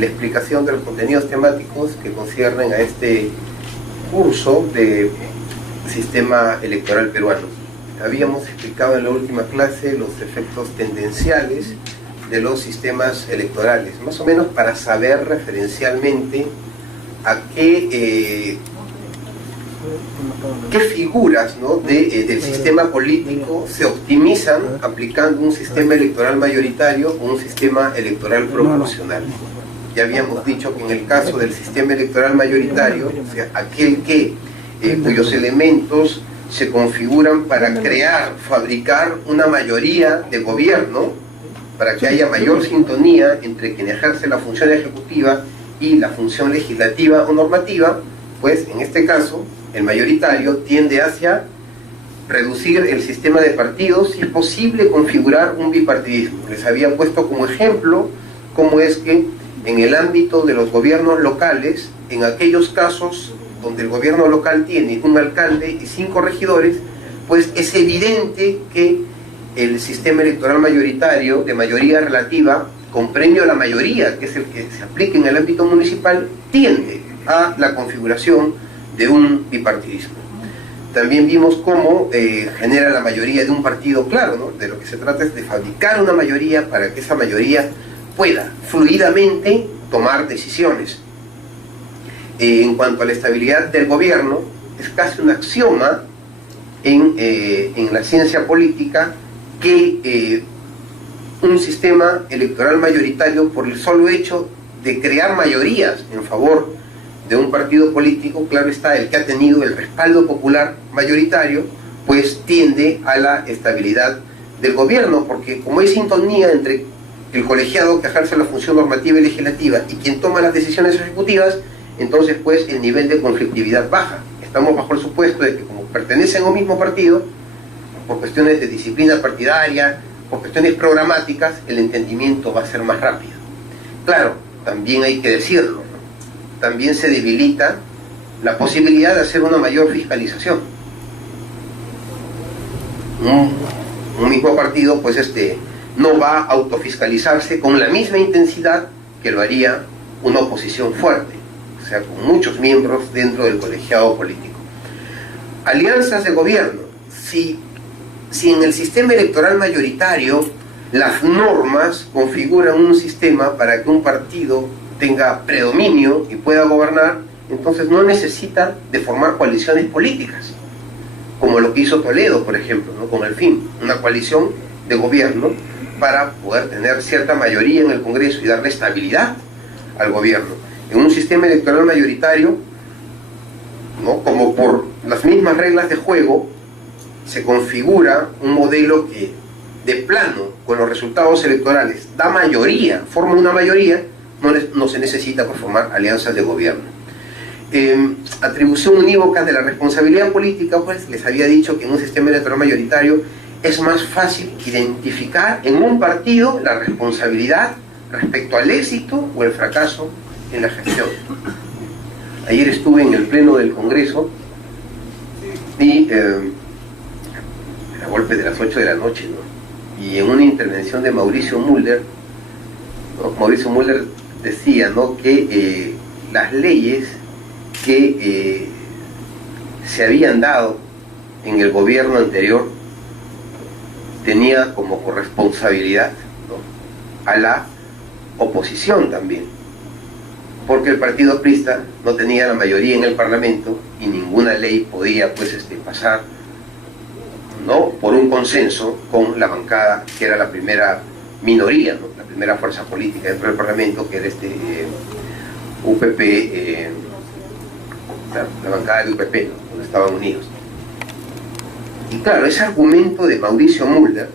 la explicación de los contenidos temáticos que conciernen a este curso de sistema electoral peruano. Habíamos explicado en la última clase los efectos tendenciales de los sistemas electorales, más o menos para saber referencialmente a qué figuras, ¿no?, del sistema político se optimizan aplicando un sistema electoral mayoritario o un sistema electoral proporcional. Ya habíamos dicho que en el caso del sistema electoral mayoritario, o sea, aquel cuyos elementos se configuran para fabricar una mayoría de gobierno, para que haya mayor sintonía entre quien ejerce la función ejecutiva y la función legislativa o normativa, pues en este caso el mayoritario tiende hacia reducir el sistema de partidos y es posible configurar un bipartidismo. Les había puesto como ejemplo cómo es que en el ámbito de los gobiernos locales, en aquellos casos donde el gobierno local tiene un alcalde y 5 regidores, pues es evidente que el sistema electoral mayoritario de mayoría relativa, con premio a la mayoría, que es el que se aplica en el ámbito municipal, tiende a la configuración de un bipartidismo. También vimos cómo genera la mayoría de un partido, claro, ¿no? De lo que se trata es de fabricar una mayoría para que esa mayoría pueda fluidamente tomar decisiones. En cuanto a la estabilidad del gobierno, es casi un axioma en la ciencia política que un sistema electoral mayoritario, por el solo hecho de crear mayorías en favor de un partido político, claro está, el que ha tenido el respaldo popular mayoritario, pues tiende a la estabilidad del gobierno, porque como hay sintonía entre el colegiado que ejerce la función normativa y legislativa y quien toma las decisiones ejecutivas, entonces pues el nivel de conflictividad baja. Estamos bajo el supuesto de que como pertenecen a un mismo partido, por cuestiones de disciplina partidaria, por cuestiones programáticas, el entendimiento va a ser más rápido. Claro, también hay que decirlo, ¿no? También se debilita la posibilidad de hacer una mayor fiscalización. Un mismo partido pues no va a autofiscalizarse con la misma intensidad que lo haría una oposición fuerte, o sea, con muchos miembros dentro del colegiado político. Alianzas de gobierno. Si en el sistema electoral mayoritario las normas configuran un sistema para que un partido tenga predominio y pueda gobernar, entonces no necesita de formar coaliciones políticas, como lo que hizo Toledo, por ejemplo, ¿no?, con el fin, una coalición de gobierno para poder tener cierta mayoría en el Congreso y darle estabilidad al gobierno. En un sistema electoral mayoritario, ¿no?, como por las mismas reglas de juego, se configura un modelo que de plano, con los resultados electorales, da mayoría, forma una mayoría, no se necesita por formar alianzas de gobierno. Atribución unívoca de la responsabilidad política, pues les había dicho que en un sistema electoral mayoritario es más fácil identificar en un partido la responsabilidad respecto al éxito o el fracaso en la gestión. Ayer estuve en el pleno del Congreso y a golpe de las 8 de la noche, ¿no?, y en una intervención de Mauricio Mulder, ¿no?, Mauricio Mulder decía, ¿no?, que las leyes que se habían dado en el gobierno anterior tenía como corresponsabilidad, ¿no?, a la oposición también, porque el partido aprista no tenía la mayoría en el Parlamento y ninguna ley podía pues pasar, ¿no?, por un consenso con la bancada que era la primera minoría, ¿no?, la primera fuerza política dentro del Parlamento, que era UPP, la bancada de UPP, ¿no?, donde estaban unidos. Y claro, ese argumento de Mauricio Mulder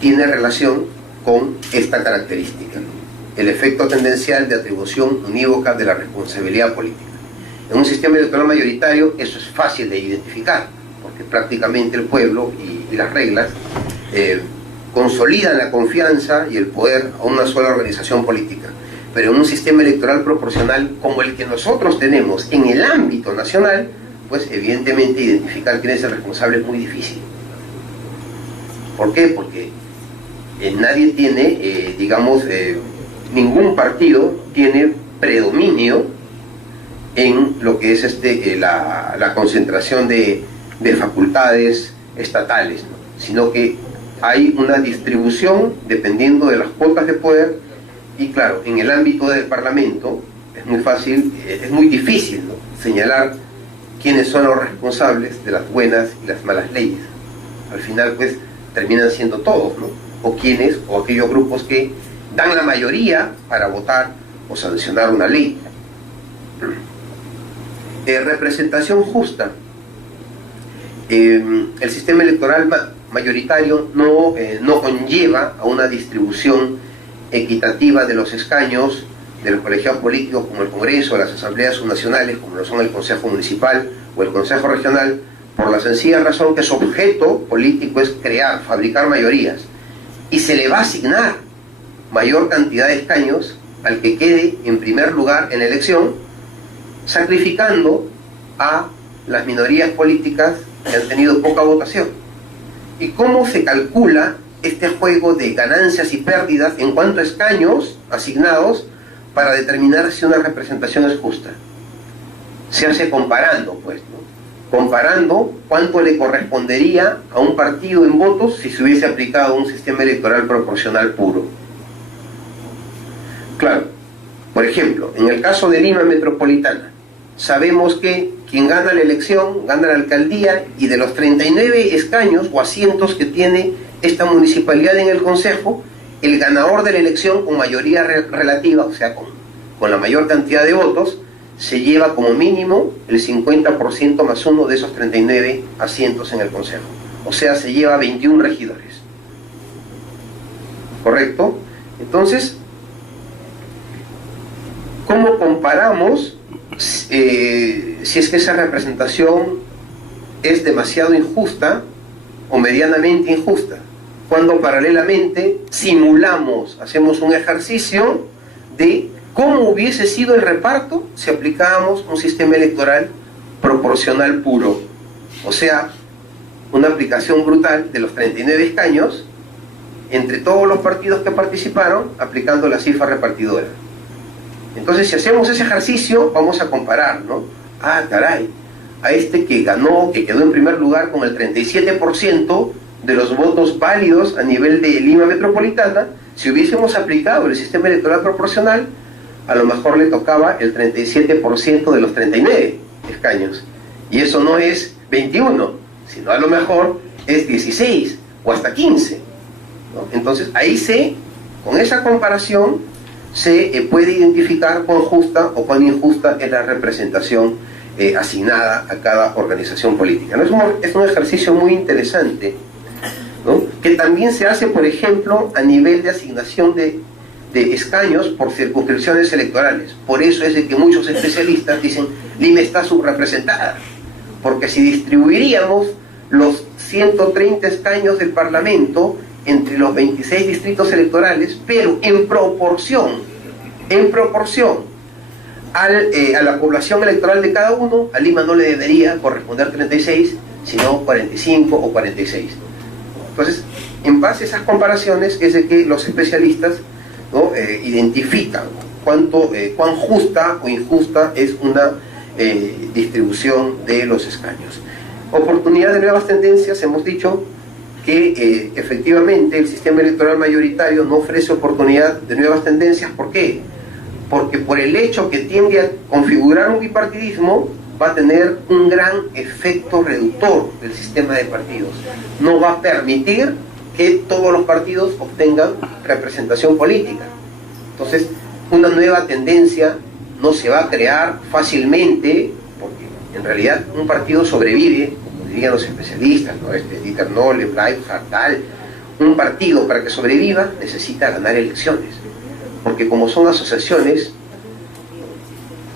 tiene relación con esta característica, ¿no?, el efecto tendencial de atribución unívoca de la responsabilidad política. En un sistema electoral mayoritario eso es fácil de identificar, porque prácticamente el pueblo y las reglas consolidan la confianza y el poder a una sola organización política. Pero en un sistema electoral proporcional como el que nosotros tenemos en el ámbito nacional, pues evidentemente identificar quién es el responsable es muy difícil. ¿Por qué? Porque nadie tiene, digamos, ningún partido tiene predominio en lo que es la concentración de facultades estatales, ¿no? Sino que hay una distribución dependiendo de las cuotas de poder, y claro, en el ámbito del Parlamento es muy fácil, es muy difícil, ¿no?, señalar quiénes son los responsables de las buenas y las malas leyes. Al final pues terminan siendo todos, ¿no?, o quienes, o aquellos grupos que dan la mayoría para votar o sancionar una ley. Representación justa. El sistema electoral mayoritario no conlleva a una distribución equitativa de los escaños de los colegiados políticos, como el Congreso, las asambleas subnacionales, como lo son el Consejo Municipal o el Consejo Regional, por la sencilla razón que su objeto político es fabricar mayorías, y se le va a asignar mayor cantidad de escaños al que quede en primer lugar en la elección, sacrificando a las minorías políticas que han tenido poca votación. ¿Y cómo se calcula este juego de ganancias y pérdidas en cuanto a escaños asignados para determinar si una representación es justa? Se hace comparando, pues, ¿no?, comparando cuánto le correspondería a un partido en votos si se hubiese aplicado un sistema electoral proporcional puro. Claro, por ejemplo, en el caso de Lima Metropolitana, sabemos que quien gana la elección, gana la alcaldía, y de los 39 escaños o asientos que tiene esta municipalidad en el consejo, el ganador de la elección con mayoría relativa, o sea, con la mayor cantidad de votos, se lleva como mínimo el 50% más uno de esos 39 asientos en el consejo. O sea, se lleva 21 regidores. ¿Correcto? Entonces, ¿cómo comparamos si es que esa representación es demasiado injusta o medianamente injusta? Cuando paralelamente simulamos, hacemos un ejercicio de cómo hubiese sido el reparto si aplicábamos un sistema electoral proporcional puro. O sea, una aplicación brutal de los 39 escaños entre todos los partidos que participaron, aplicando la cifra repartidora. Entonces, si hacemos ese ejercicio, vamos a comparar, ¿no? Ah, caray, a este que ganó, que quedó en primer lugar con el 37% de los votos válidos a nivel de Lima Metropolitana, si hubiésemos aplicado el sistema electoral proporcional, a lo mejor le tocaba el 37% de los 39 escaños. Y eso no es 21, sino a lo mejor es 16 o hasta 15, ¿no? Entonces, ahí con esa comparación, se puede identificar cuán justa o cuán injusta es la representación asignada a cada organización política, ¿no? Es un ejercicio muy interesante, ¿no?, que también se hace, por ejemplo, a nivel de asignación de escaños por circunscripciones electorales. Por eso es de que muchos especialistas dicen Lima está subrepresentada, porque si distribuiríamos los 130 escaños del Parlamento entre los 26 distritos electorales, pero en proporción a la población electoral de cada uno, a Lima no le debería corresponder 36, sino 45 o 46. Entonces, en base a esas comparaciones es de que los especialistas, ¿no?, identifican cuán justa o injusta es una distribución de los escaños. Oportunidad de nuevas tendencias, hemos dicho que efectivamente el sistema electoral mayoritario no ofrece oportunidad de nuevas tendencias. ¿Por qué? Porque por el hecho que tiende a configurar un bipartidismo, va a tener un gran efecto reductor del sistema de partidos. No va a permitir que todos los partidos obtengan representación política. Entonces, una nueva tendencia no se va a crear fácilmente, porque en realidad un partido sobrevive, como dirían los especialistas, ¿no?, Dieter Nolle, Breitbart, tal. Un partido, para que sobreviva, necesita ganar elecciones, porque como son asociaciones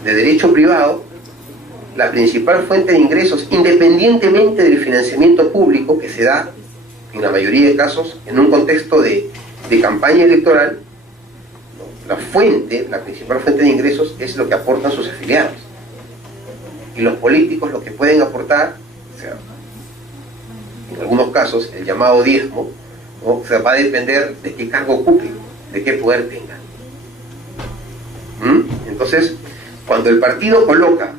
de derecho privado, la principal fuente de ingresos, independientemente del financiamiento público que se da en la mayoría de casos en un contexto de campaña electoral, la principal fuente de ingresos es lo que aportan sus afiliados. Y los políticos lo que pueden aportar, o sea, en algunos casos el llamado diezmo, ¿no?, o sea, va a depender de qué cargo ocupen, de qué poder tengan. Entonces, cuando el partido coloca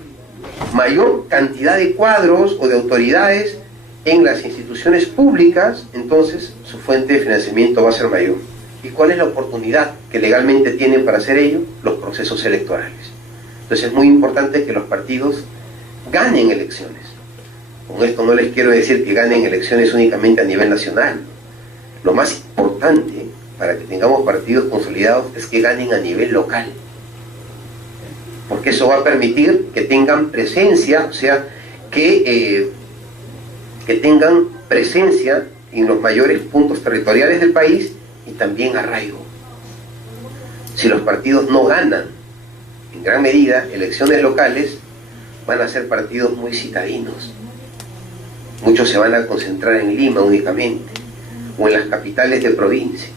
mayor cantidad de cuadros o de autoridades en las instituciones públicas, entonces su fuente de financiamiento va a ser mayor. ¿Y cuál es la oportunidad que legalmente tienen para hacer ello? Los procesos electorales. Entonces es muy importante que los partidos ganen elecciones. Con esto no les quiero decir que ganen elecciones únicamente a nivel nacional. Lo más importante para que tengamos partidos consolidados es que ganen a nivel local. Porque eso va a permitir que tengan presencia, o sea, que tengan presencia en los mayores puntos territoriales del país y también arraigo. Si los partidos no ganan, en gran medida, elecciones locales, van a ser partidos muy citadinos. Muchos se van a concentrar en Lima únicamente, o en las capitales de provincia.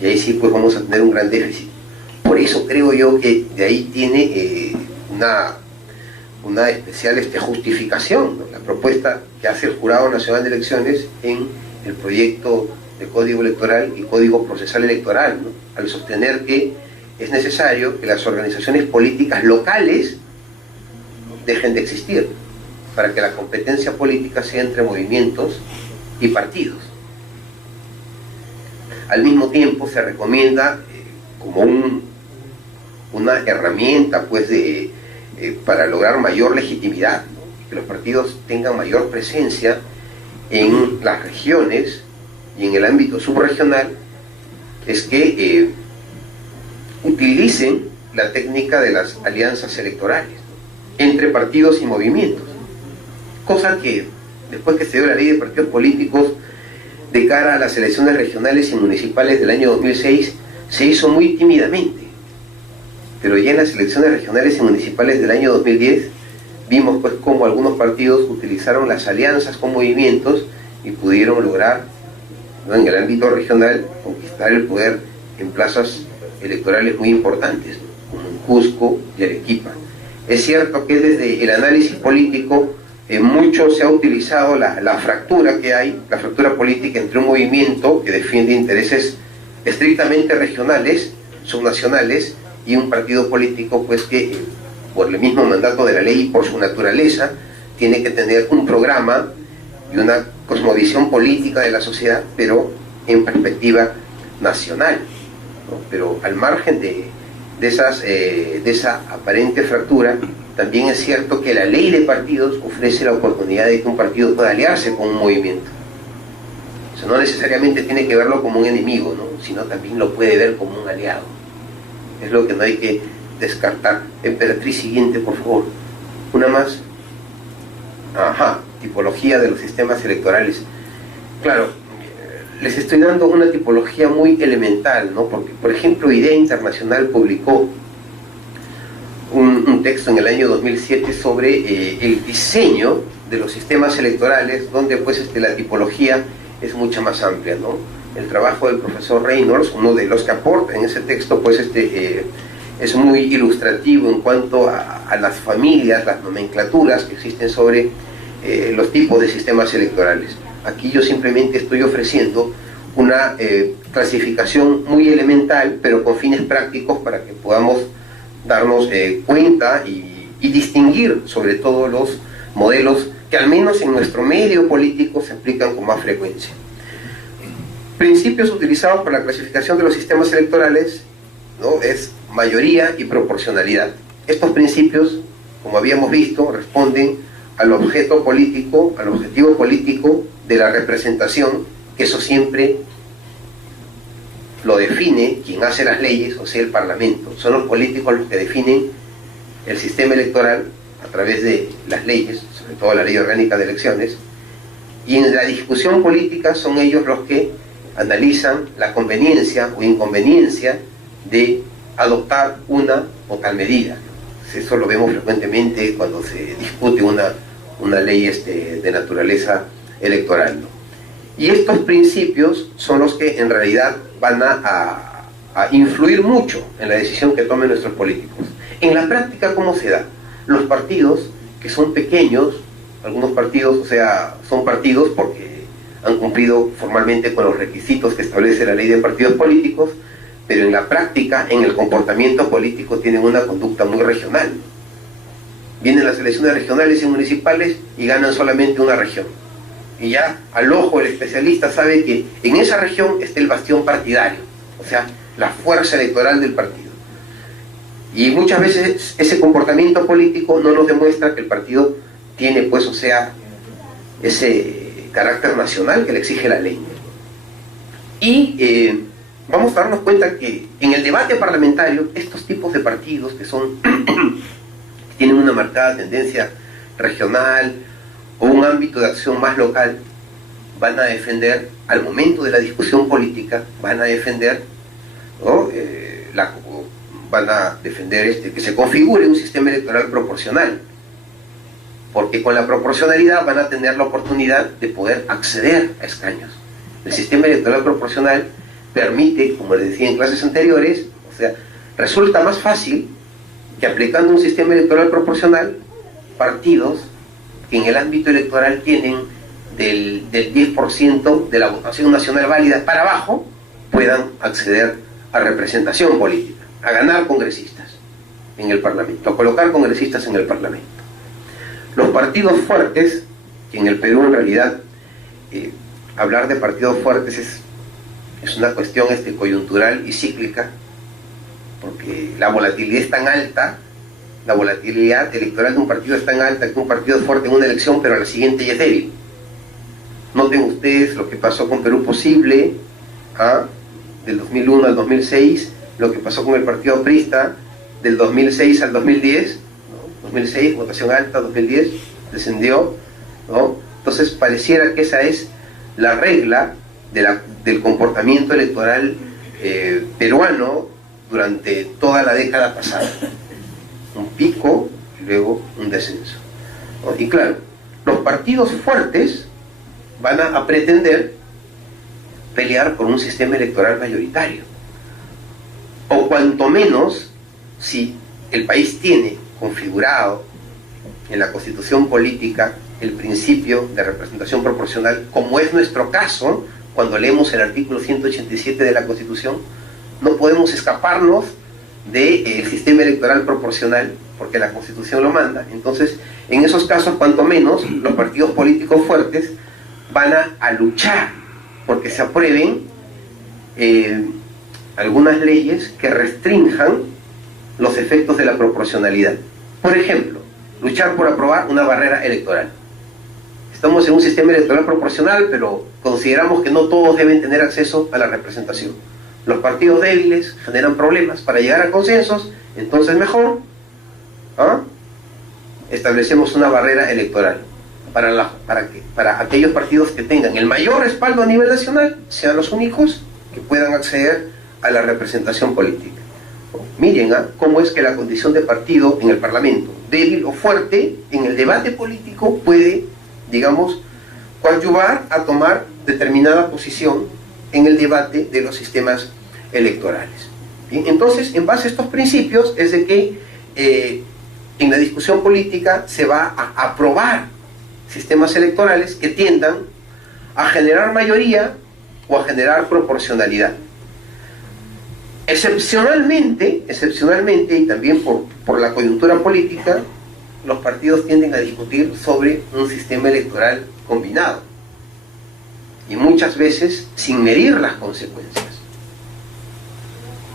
Y ahí sí pues vamos a tener un gran déficit. Por eso creo yo que de ahí tiene una especial justificación, ¿no?, la propuesta que hace el Jurado Nacional de Elecciones en el proyecto de Código Electoral y Código Procesal Electoral, ¿no?, al sostener que es necesario que las organizaciones políticas locales dejen de existir para que la competencia política sea entre movimientos y partidos. Al mismo tiempo se recomienda como una herramienta pues para lograr mayor legitimidad, ¿no?, que los partidos tengan mayor presencia en las regiones y en el ámbito subregional, es que utilicen la técnica de las alianzas electorales, ¿no?, entre partidos y movimientos, cosa que después que se dio la ley de partidos políticos de cara a las elecciones regionales y municipales del año 2006 se hizo muy tímidamente, pero ya en las elecciones regionales y municipales del año 2010 vimos pues cómo algunos partidos utilizaron las alianzas con movimientos y pudieron lograr, ¿no?, en el ámbito regional conquistar el poder en plazas electorales muy importantes, ¿no?, como en Cusco y Arequipa. Es cierto que desde el análisis político mucho se ha utilizado la fractura que hay, la fractura política entre un movimiento que defiende intereses estrictamente regionales, subnacionales, y un partido político pues que por el mismo mandato de la ley y por su naturaleza tiene que tener un programa y una cosmovisión política de la sociedad, pero en perspectiva nacional, ¿no? Pero al margen de esa aparente fractura, también es cierto que la ley de partidos ofrece la oportunidad de que un partido pueda aliarse con un movimiento. O sea, no necesariamente tiene que verlo como un enemigo, ¿no?, sino también lo puede ver como un aliado. Es lo que no hay que descartar. Emperatriz, siguiente, por favor. Una más. Ajá, tipología de los sistemas electorales. Claro, les estoy dando una tipología muy elemental, ¿no? Porque, por ejemplo, Idea Internacional publicó un texto en el año 2007 sobre el diseño de los sistemas electorales, donde pues la tipología es mucho más amplia, ¿no? El trabajo del profesor Reynolds, uno de los que aporta en ese texto, pues es muy ilustrativo en cuanto a las familias, las nomenclaturas que existen sobre los tipos de sistemas electorales. Aquí yo simplemente estoy ofreciendo una clasificación muy elemental, pero con fines prácticos para que podamos darnos cuenta y distinguir sobre todo los modelos que al menos en nuestro medio político se aplican con más frecuencia. Principios utilizados para la clasificación de los sistemas electorales, ¿no?, es mayoría y proporcionalidad. Estos principios, como habíamos visto, responden al objeto político, al objetivo político de la representación, que eso siempre lo define quien hace las leyes, o sea, el Parlamento. Son los políticos los que definen el sistema electoral a través de las leyes, sobre todo la Ley Orgánica de Elecciones, y en la discusión política son ellos los que analizan la conveniencia o inconveniencia de adoptar una o tal medida. Eso lo vemos frecuentemente cuando se discute una ley de naturaleza electoral, ¿no? Y estos principios son los que en realidad van a influir mucho en la decisión que tomen nuestros políticos. En la práctica, ¿cómo se da? Los partidos, que son pequeños, algunos partidos, o sea, son partidos porque han cumplido formalmente con los requisitos que establece la ley de partidos políticos, pero en la práctica, en el comportamiento político, tienen una conducta muy regional. Vienen las elecciones regionales y municipales y ganan solamente una región. Y ya al ojo el especialista sabe que en esa región está el bastión partidario, o sea, la fuerza electoral del partido. Y muchas veces ese comportamiento político no nos demuestra que el partido tiene, pues, o sea, ese carácter nacional que le exige la ley. Y vamos a darnos cuenta que en el debate parlamentario, estos tipos de partidos que son tienen una marcada tendencia regional o un ámbito de acción más local, van a defender, al momento de la discusión política, van a defender, ¿no?, van a defender que se configure un sistema electoral proporcional, porque con la proporcionalidad van a tener la oportunidad de poder acceder a escaños. El sistema electoral proporcional permite, como les decía en clases anteriores, o sea, resulta más fácil que aplicando un sistema electoral proporcional, partidos que en el ámbito electoral tienen del 10% de la votación nacional válida para abajo, puedan acceder a representación política, a ganar congresistas en el Parlamento, a colocar congresistas en el Parlamento. Los partidos fuertes, que en el Perú en realidad hablar de partidos fuertes es una cuestión coyuntural y cíclica, porque la volatilidad es tan alta, la volatilidad electoral de un partido es tan alta que un partido es fuerte en una elección, pero a la siguiente ya es débil. Noten ustedes lo que pasó con Perú Posible, del 2001 al 2006, lo que pasó con el partido aprista del 2006 al 2010, ¿no? 2006, votación alta, 2010, descendió, ¿no? Entonces pareciera que esa es la regla del comportamiento electoral peruano durante toda la década pasada. Un pico y luego un descenso, ¿no? Y claro, los partidos fuertes van a pretender pelear por un sistema electoral mayoritario, o cuanto menos, si el país tiene configurado en la constitución política el principio de representación proporcional, como es nuestro caso cuando leemos el artículo 187 de la Constitución, no podemos escaparnos del sistema electoral proporcional, porque la Constitución lo manda. Entonces, en esos casos, cuanto menos, los partidos políticos fuertes van a luchar porque se aprueben algunas leyes que restrinjan los efectos de la proporcionalidad. Por ejemplo, luchar por aprobar una barrera electoral. Estamos en un sistema electoral proporcional, pero consideramos que no todos deben tener acceso a la representación. Los partidos débiles generan problemas para llegar a consensos, entonces mejor establecemos una barrera electoral para que aquellos partidos que tengan el mayor respaldo a nivel nacional sean los únicos que puedan acceder a la representación política. Miren cómo es que la condición de partido en el Parlamento, débil o fuerte, en el debate político puede, digamos, coadyuvar a tomar determinada posición en el debate de los sistemas electorales. ¿Bien? Entonces, en base a estos principios es de que en la discusión política se va a aprobar sistemas electorales que tiendan a generar mayoría o a generar proporcionalidad. Excepcionalmente, y también por la coyuntura política, los partidos tienden a discutir sobre un sistema electoral combinado, y muchas veces sin medir las consecuencias.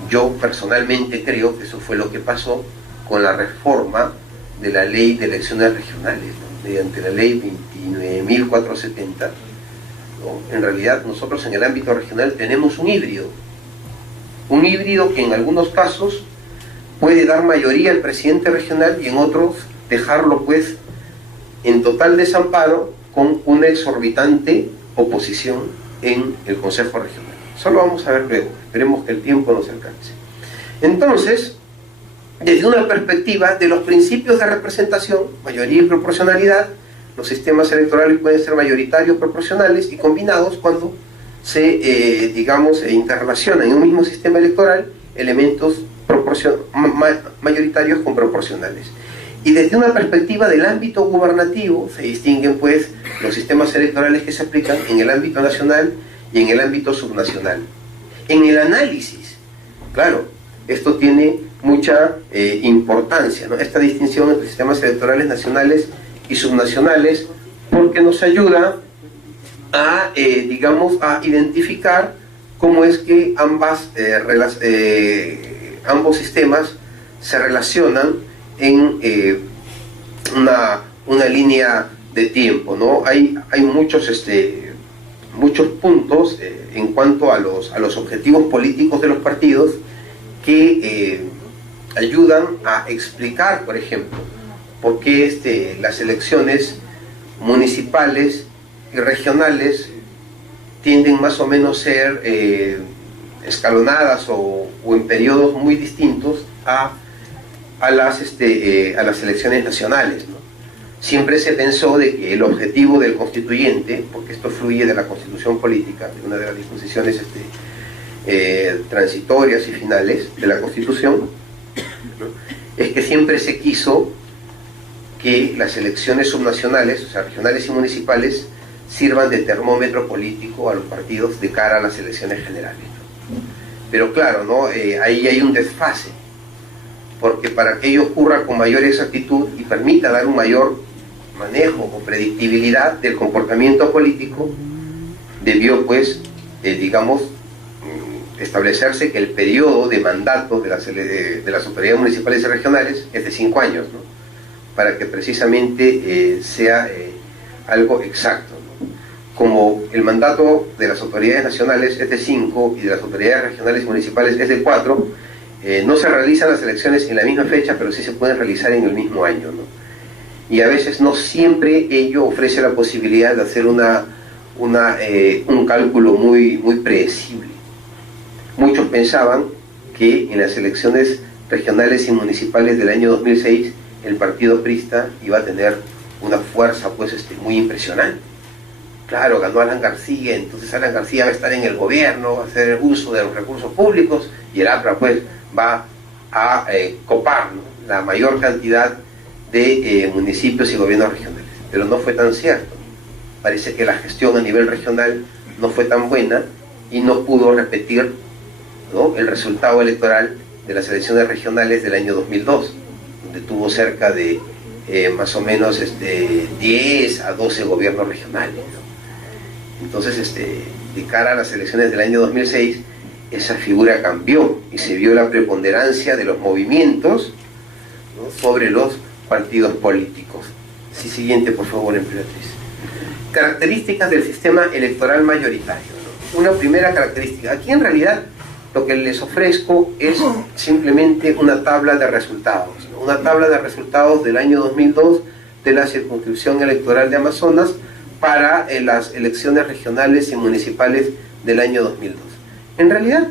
Yo personalmente creo que eso fue lo que pasó con la reforma de la ley de elecciones regionales, ¿no?, mediante la ley 29.470. ¿no? En realidad nosotros en el ámbito regional tenemos un híbrido que en algunos casos puede dar mayoría al presidente regional y en otros dejarlo pues en total desamparo con una exorbitante oposición en el Consejo Regional. Eso lo vamos a ver luego, esperemos que el tiempo nos alcance. Entonces, desde una perspectiva de los principios de representación, mayoría y proporcionalidad, los sistemas electorales pueden ser mayoritarios, proporcionales y combinados cuando se, digamos, interrelacionan en un mismo sistema electoral elementos mayoritarios con proporcionales. Y desde una perspectiva del ámbito gubernativo se distinguen pues los sistemas electorales que se aplican en el ámbito nacional y en el ámbito subnacional. En el análisis Claro, esto tiene mucha importancia, ¿no? Esta distinción entre sistemas electorales nacionales y subnacionales, porque nos ayuda a, digamos, a identificar cómo es que ambos sistemas se relacionan en una línea de tiempo, ¿no? Hay muchos puntos en cuanto a los objetivos políticos de los partidos que ayudan a explicar, por ejemplo, por qué las elecciones municipales y regionales tienden más o menos a ser escalonadas o en periodos muy distintos a las elecciones nacionales, ¿no? Siempre se pensó de que el objetivo del constituyente, porque esto fluye de la constitución política, de una de las disposiciones transitorias y finales de la constitución, ¿no?, es que siempre se quiso que las elecciones subnacionales, o sea, regionales y municipales, sirvan de termómetro político a los partidos de cara a las elecciones generales, ¿no? Pero claro, ¿no? Ahí hay un desfase, porque para que ello ocurra con mayor exactitud y permita dar un mayor manejo o predictibilidad del comportamiento político, debió, pues, digamos, establecerse que el periodo de mandato de las autoridades municipales y regionales es de 5 años, ¿no?, para que precisamente sea algo exacto, ¿no? Como el mandato de las autoridades nacionales es de 5 y de las autoridades regionales y municipales es de 4, no se realizan las elecciones en la misma fecha, pero sí se pueden realizar en el mismo año, ¿no? Y a veces no siempre ello ofrece la posibilidad de hacer un cálculo muy predecible. Muchos pensaban que en las elecciones regionales y municipales del año 2006 el partido prista iba a tener una fuerza, pues, muy impresionante. Claro, ganó Alan García, entonces Alan García va a estar en el gobierno, va a hacer uso de los recursos públicos y el APRA, pues, va a copar, ¿no?, la mayor cantidad de municipios y gobiernos regionales. Pero no fue tan cierto. Parece que la gestión a nivel regional no fue tan buena y no pudo repetir, ¿no?, el resultado electoral de las elecciones regionales del año 2002, donde tuvo cerca de más o menos 10 a 12 gobiernos regionales, ¿no? Entonces, de cara a las elecciones del año 2006, esa figura cambió y se vio la preponderancia de los movimientos, ¿no?, sobre los partidos políticos. Sí, siguiente, por favor, emperatriz. Características del sistema electoral mayoritario, ¿no? Una primera característica. Aquí en realidad lo que les ofrezco es simplemente una tabla de resultados, ¿no?, una tabla de resultados del año 2002 de la circunscripción electoral de Amazonas para las elecciones regionales y municipales del año 2002. En realidad,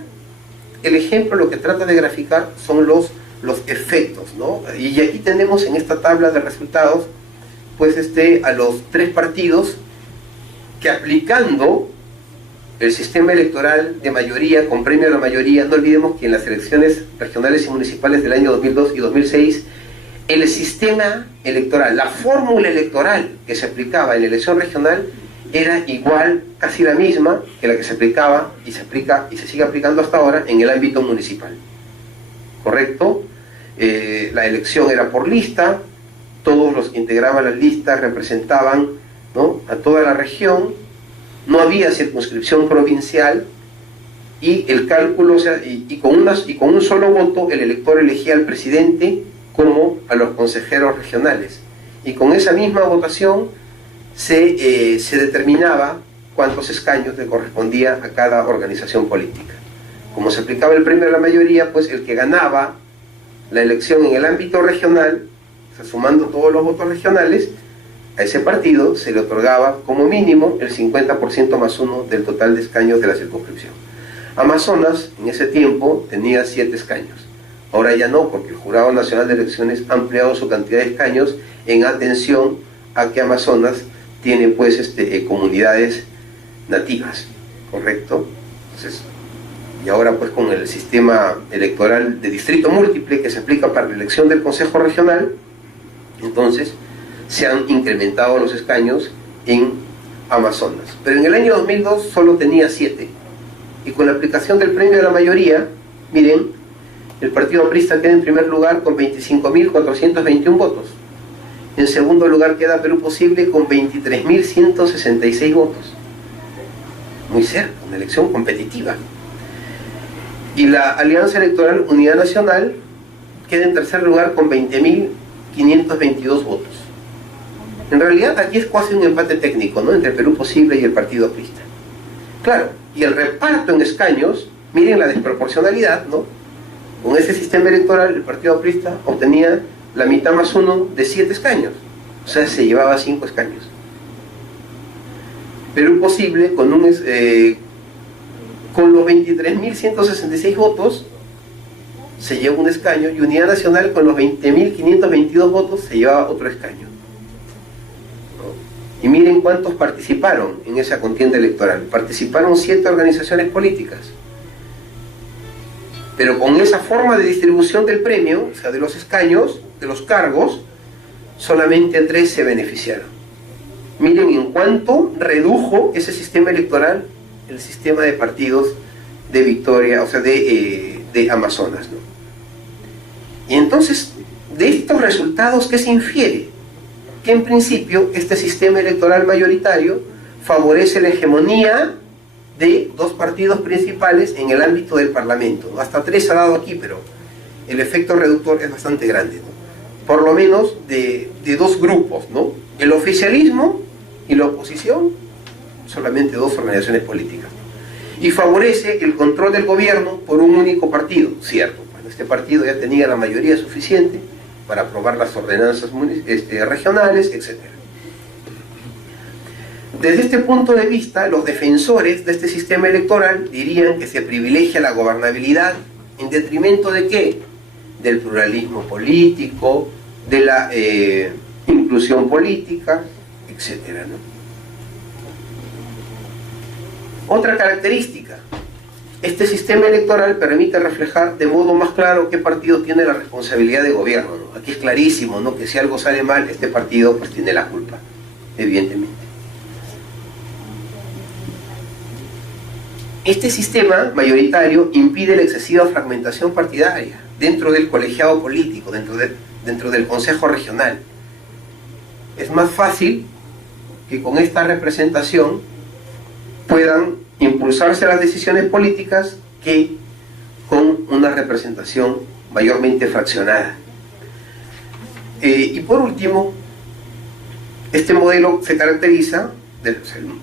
el ejemplo lo que trata de graficar son los efectos, ¿no? Y aquí tenemos en esta tabla de resultados, pues, a los 3 partidos que, aplicando el sistema electoral de mayoría, con premio a la mayoría, no olvidemos que en las elecciones regionales y municipales del año 2002 y 2006, el sistema electoral, la fórmula electoral que se aplicaba en la elección regional era igual, casi la misma que la que se aplicaba y se aplica y se sigue aplicando hasta ahora en el ámbito municipal. ¿Correcto? La elección era por lista, todos los que integraban las listas representaban, ¿no?, a toda la región, no había circunscripción provincial y el cálculo, o sea, y con un solo voto el elector elegía al presidente como a los consejeros regionales, y con esa misma votación se determinaba cuántos escaños le correspondía a cada organización política. Como se aplicaba el premio a la mayoría, pues el que ganaba la elección en el ámbito regional, o sea, sumando todos los votos regionales, a ese partido se le otorgaba como mínimo el 50% más 1 del total de escaños de la circunscripción. Amazonas en ese tiempo tenía 7 escaños. Ahora ya no, porque el Jurado Nacional de Elecciones ha ampliado su cantidad de escaños en atención a que Amazonas tiene, pues, comunidades nativas, ¿correcto? Entonces, y ahora, pues, con el sistema electoral de distrito múltiple que se aplica para la elección del Consejo Regional, entonces se han incrementado los escaños en Amazonas. Pero en el año 2002 solo tenía 7, y con la aplicación del premio de la mayoría, miren, El partido aprista queda en primer lugar con 25.421 votos. En segundo lugar queda Perú Posible con 23.166 votos. Muy cerca, una elección competitiva. Y la Alianza Electoral Unidad Nacional queda en tercer lugar con 20.522 votos. En realidad aquí es casi un empate técnico, ¿no?, entre Perú Posible y el partido aprista. Claro, y el reparto en escaños, miren la desproporcionalidad, ¿no? Con ese sistema electoral el partido aprista obtenía la mitad más uno de 7 escaños, o sea, se llevaba 5 escaños. Perú Posible con los 23.166 votos se lleva un escaño, y Unidad Nacional con los 20.522 votos se llevaba otro escaño. Y miren cuántos participaron en esa contienda electoral. Participaron 7 organizaciones políticas. Pero con esa forma de distribución del premio, o sea, de los escaños, de los cargos, solamente 3 se beneficiaron. Miren en cuánto redujo ese sistema electoral el sistema de partidos de Victoria, o sea, de Amazonas, ¿no? Y entonces, de estos resultados, ¿qué se infiere? Que en principio este sistema electoral mayoritario favorece la hegemonía de 2 partidos principales en el ámbito del Parlamento, ¿no? Hasta 3 se ha dado aquí, pero el efecto reductor es bastante grande, ¿no? Por lo menos de 2 grupos, ¿no? El oficialismo y la oposición, solamente 2 organizaciones políticas. Y favorece el control del gobierno por un único partido, cierto. Bueno, este partido ya tenía la mayoría suficiente para aprobar las ordenanzas regionales, etc. Desde este punto de vista, los defensores de este sistema electoral dirían que se privilegia la gobernabilidad en detrimento ¿de qué? Del pluralismo político, de la inclusión política, etc., ¿no? Otra característica: este sistema electoral permite reflejar de modo más claro qué partido tiene la responsabilidad de gobierno, ¿no? Aquí es clarísimo, ¿no?, que si algo sale mal, este partido pues tiene la culpa, evidentemente. Este sistema mayoritario impide la excesiva fragmentación partidaria dentro del colegiado político, dentro del Consejo Regional. Es más fácil que con esta representación puedan impulsarse las decisiones políticas que con una representación mayormente fraccionada. Y por último, este modelo se caracteriza,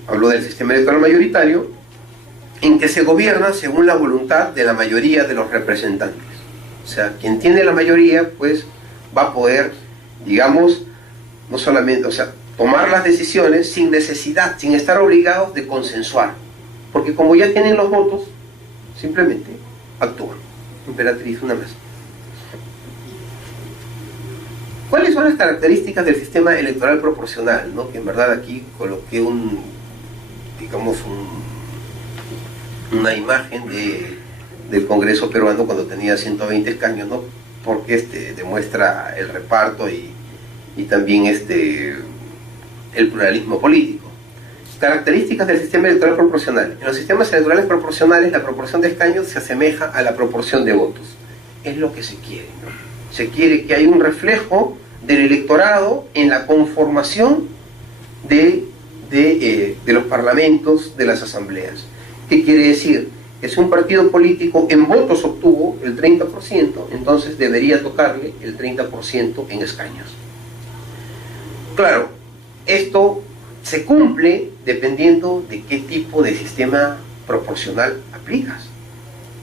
hablo del sistema electoral mayoritario, en que se gobierna según la voluntad de la mayoría de los representantes. O sea, quien tiene la mayoría, pues, va a poder, digamos, no solamente, o sea, tomar las decisiones sin necesidad, sin estar obligados de consensuar. Porque como ya tienen los votos, simplemente actúan. Emperatriz, una más. ¿Cuáles son las características del sistema electoral proporcional, ¿no? Que en verdad aquí coloqué una imagen del Congreso peruano cuando tenía 120 escaños, ¿no? Porque demuestra el reparto y también el pluralismo político. Características del sistema electoral proporcional. En los sistemas electorales proporcionales, la proporción de escaños se asemeja a la proporción de votos. Es lo que se quiere, ¿no? Se quiere que haya un reflejo del electorado en la conformación de los parlamentos, de las asambleas. ¿Qué quiere decir? Que si un partido político en votos obtuvo el 30%, entonces debería tocarle el 30% en escaños. Claro, esto se cumple dependiendo de qué tipo de sistema proporcional aplicas.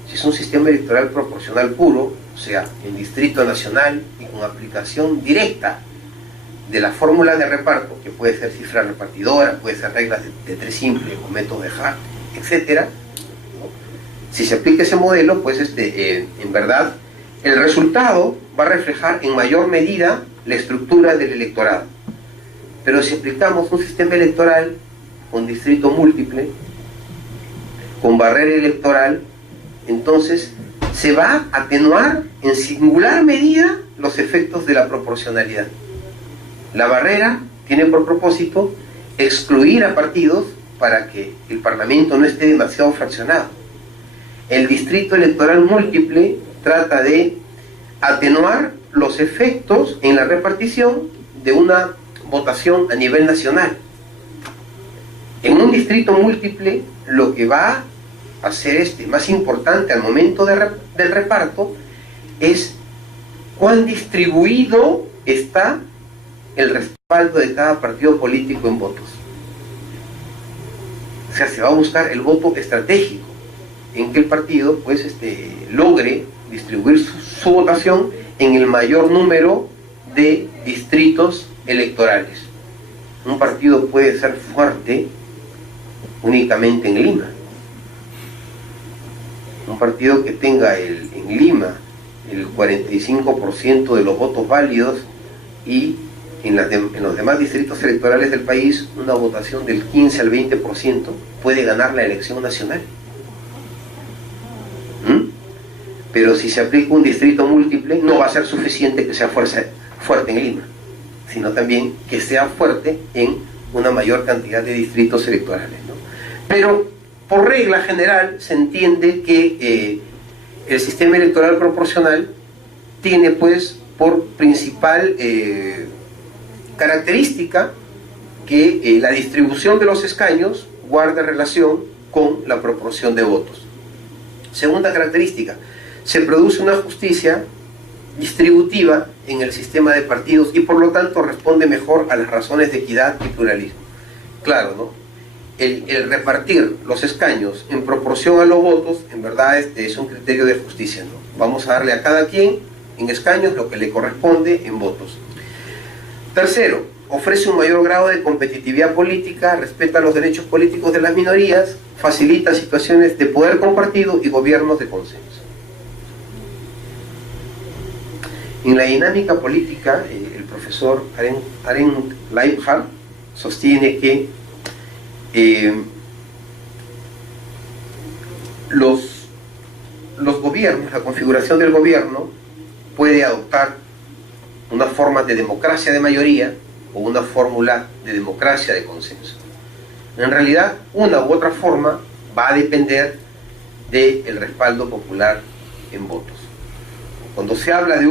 Si es un sistema electoral proporcional puro, o sea, en distrito nacional y con aplicación directa de la fórmula de reparto, que puede ser cifra repartidora, puede ser reglas de 3 simples o método de Hart, etc. Si se aplica ese modelo, pues en verdad el resultado va a reflejar en mayor medida la estructura del electorado. Pero si aplicamos un sistema electoral con distrito múltiple, con barrera electoral, entonces se va a atenuar en singular medida los efectos de la proporcionalidad. La barrera tiene por propósito excluir a partidos para que el Parlamento no esté demasiado fraccionado. El distrito electoral múltiple trata de atenuar los efectos en la repartición de una votación a nivel nacional. En un distrito múltiple, lo que va a ser más importante al momento del reparto es cuán distribuido está el respaldo de cada partido político en votos. O sea, se va a buscar el voto estratégico, en que el partido pues logre distribuir su votación en el mayor número de distritos electorales. Un partido puede ser fuerte únicamente en Lima. Un partido que tenga en Lima el 45% de los votos válidos y en los demás distritos electorales del país una votación del 15 al 20%, puede ganar la elección nacional. Pero si se aplica un distrito múltiple, no va a ser suficiente que sea fuerte en Lima, sino también que sea fuerte en una mayor cantidad de distritos electorales, ¿no? Pero por regla general se entiende que el sistema electoral proporcional tiene pues por principal característica que la distribución de los escaños guarda relación con la proporción de votos. Segunda característica, se produce una justicia distributiva en el sistema de partidos y por lo tanto responde mejor a las razones de equidad y pluralismo. Claro, ¿no? El repartir los escaños en proporción a los votos, en verdad es un criterio de justicia, ¿no? Vamos a darle a cada quien en escaños lo que le corresponde en votos. Tercero, ofrece un mayor grado de competitividad política, respeta los derechos políticos de las minorías, facilita situaciones de poder compartido y gobiernos de consenso. En la dinámica política, el profesor Arendt Leibhardt sostiene que los gobiernos, la configuración del gobierno puede adoptar una forma de democracia de mayoría o una fórmula de democracia de consenso. En realidad, una u otra forma va a depender del respaldo popular en votos. Cuando se habla de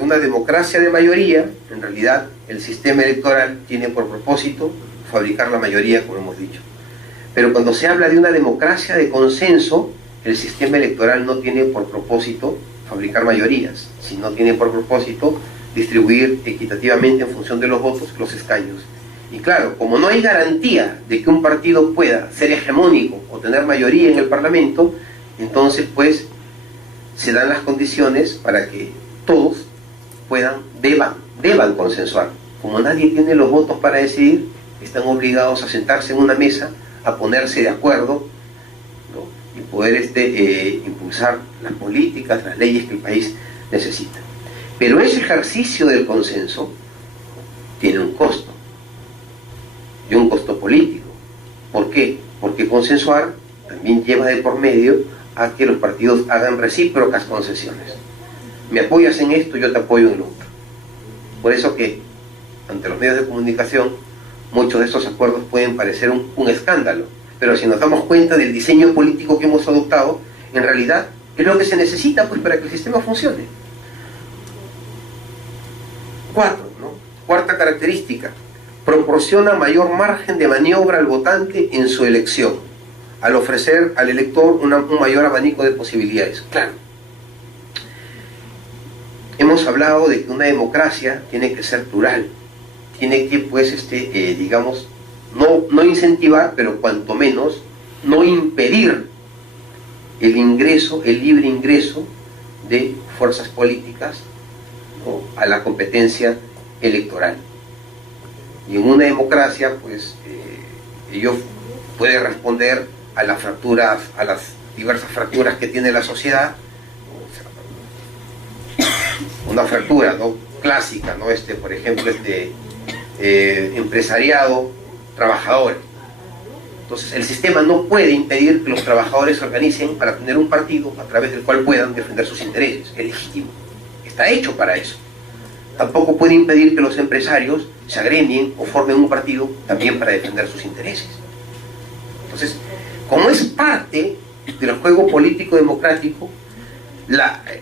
una democracia de mayoría, en realidad el sistema electoral tiene por propósito fabricar la mayoría, como hemos dicho. Pero cuando se habla de una democracia de consenso, el sistema electoral no tiene por propósito fabricar mayorías, sino tiene por propósito distribuir equitativamente en función de los votos los escaños. Y claro, como no hay garantía de que un partido pueda ser hegemónico o tener mayoría en el Parlamento, entonces pues se dan las condiciones para que todos deban consensuar. Como nadie tiene los votos para decidir, están obligados a sentarse en una mesa, a ponerse de acuerdo, ¿no? Y poder impulsar las políticas, las leyes que el país necesita. Pero ese ejercicio del consenso tiene un costo, y un costo político. ¿Por qué? Porque consensuar también lleva de por medio a que los partidos hagan recíprocas concesiones. Me apoyas en esto, yo te apoyo en lo otro. Por eso que, ante los medios de comunicación, muchos de estos acuerdos pueden parecer un escándalo, pero si nos damos cuenta del diseño político que hemos adoptado, en realidad es lo que se necesita pues para que el sistema funcione. Cuarta característica, proporciona mayor margen de maniobra al votante en su elección, al ofrecer al elector un mayor abanico de posibilidades. Claro, hemos hablado de que una democracia tiene que ser plural, tiene que pues digamos, no incentivar, pero cuanto menos no impedir el libre ingreso de fuerzas políticas, ¿no?, a la competencia electoral. Y en una democracia pues ello puede responder a las fracturas, a las diversas fracturas que tiene la sociedad. Una fractura, ¿no?, clásica, ¿no?, por ejemplo, empresariado, trabajadores. Entonces el sistema no puede impedir que los trabajadores se organicen para tener un partido a través del cual puedan defender sus intereses. Es legítimo, está hecho para eso. Tampoco puede impedir que los empresarios se agremien o formen un partido también para defender sus intereses. Entonces, como es parte del juego político democrático,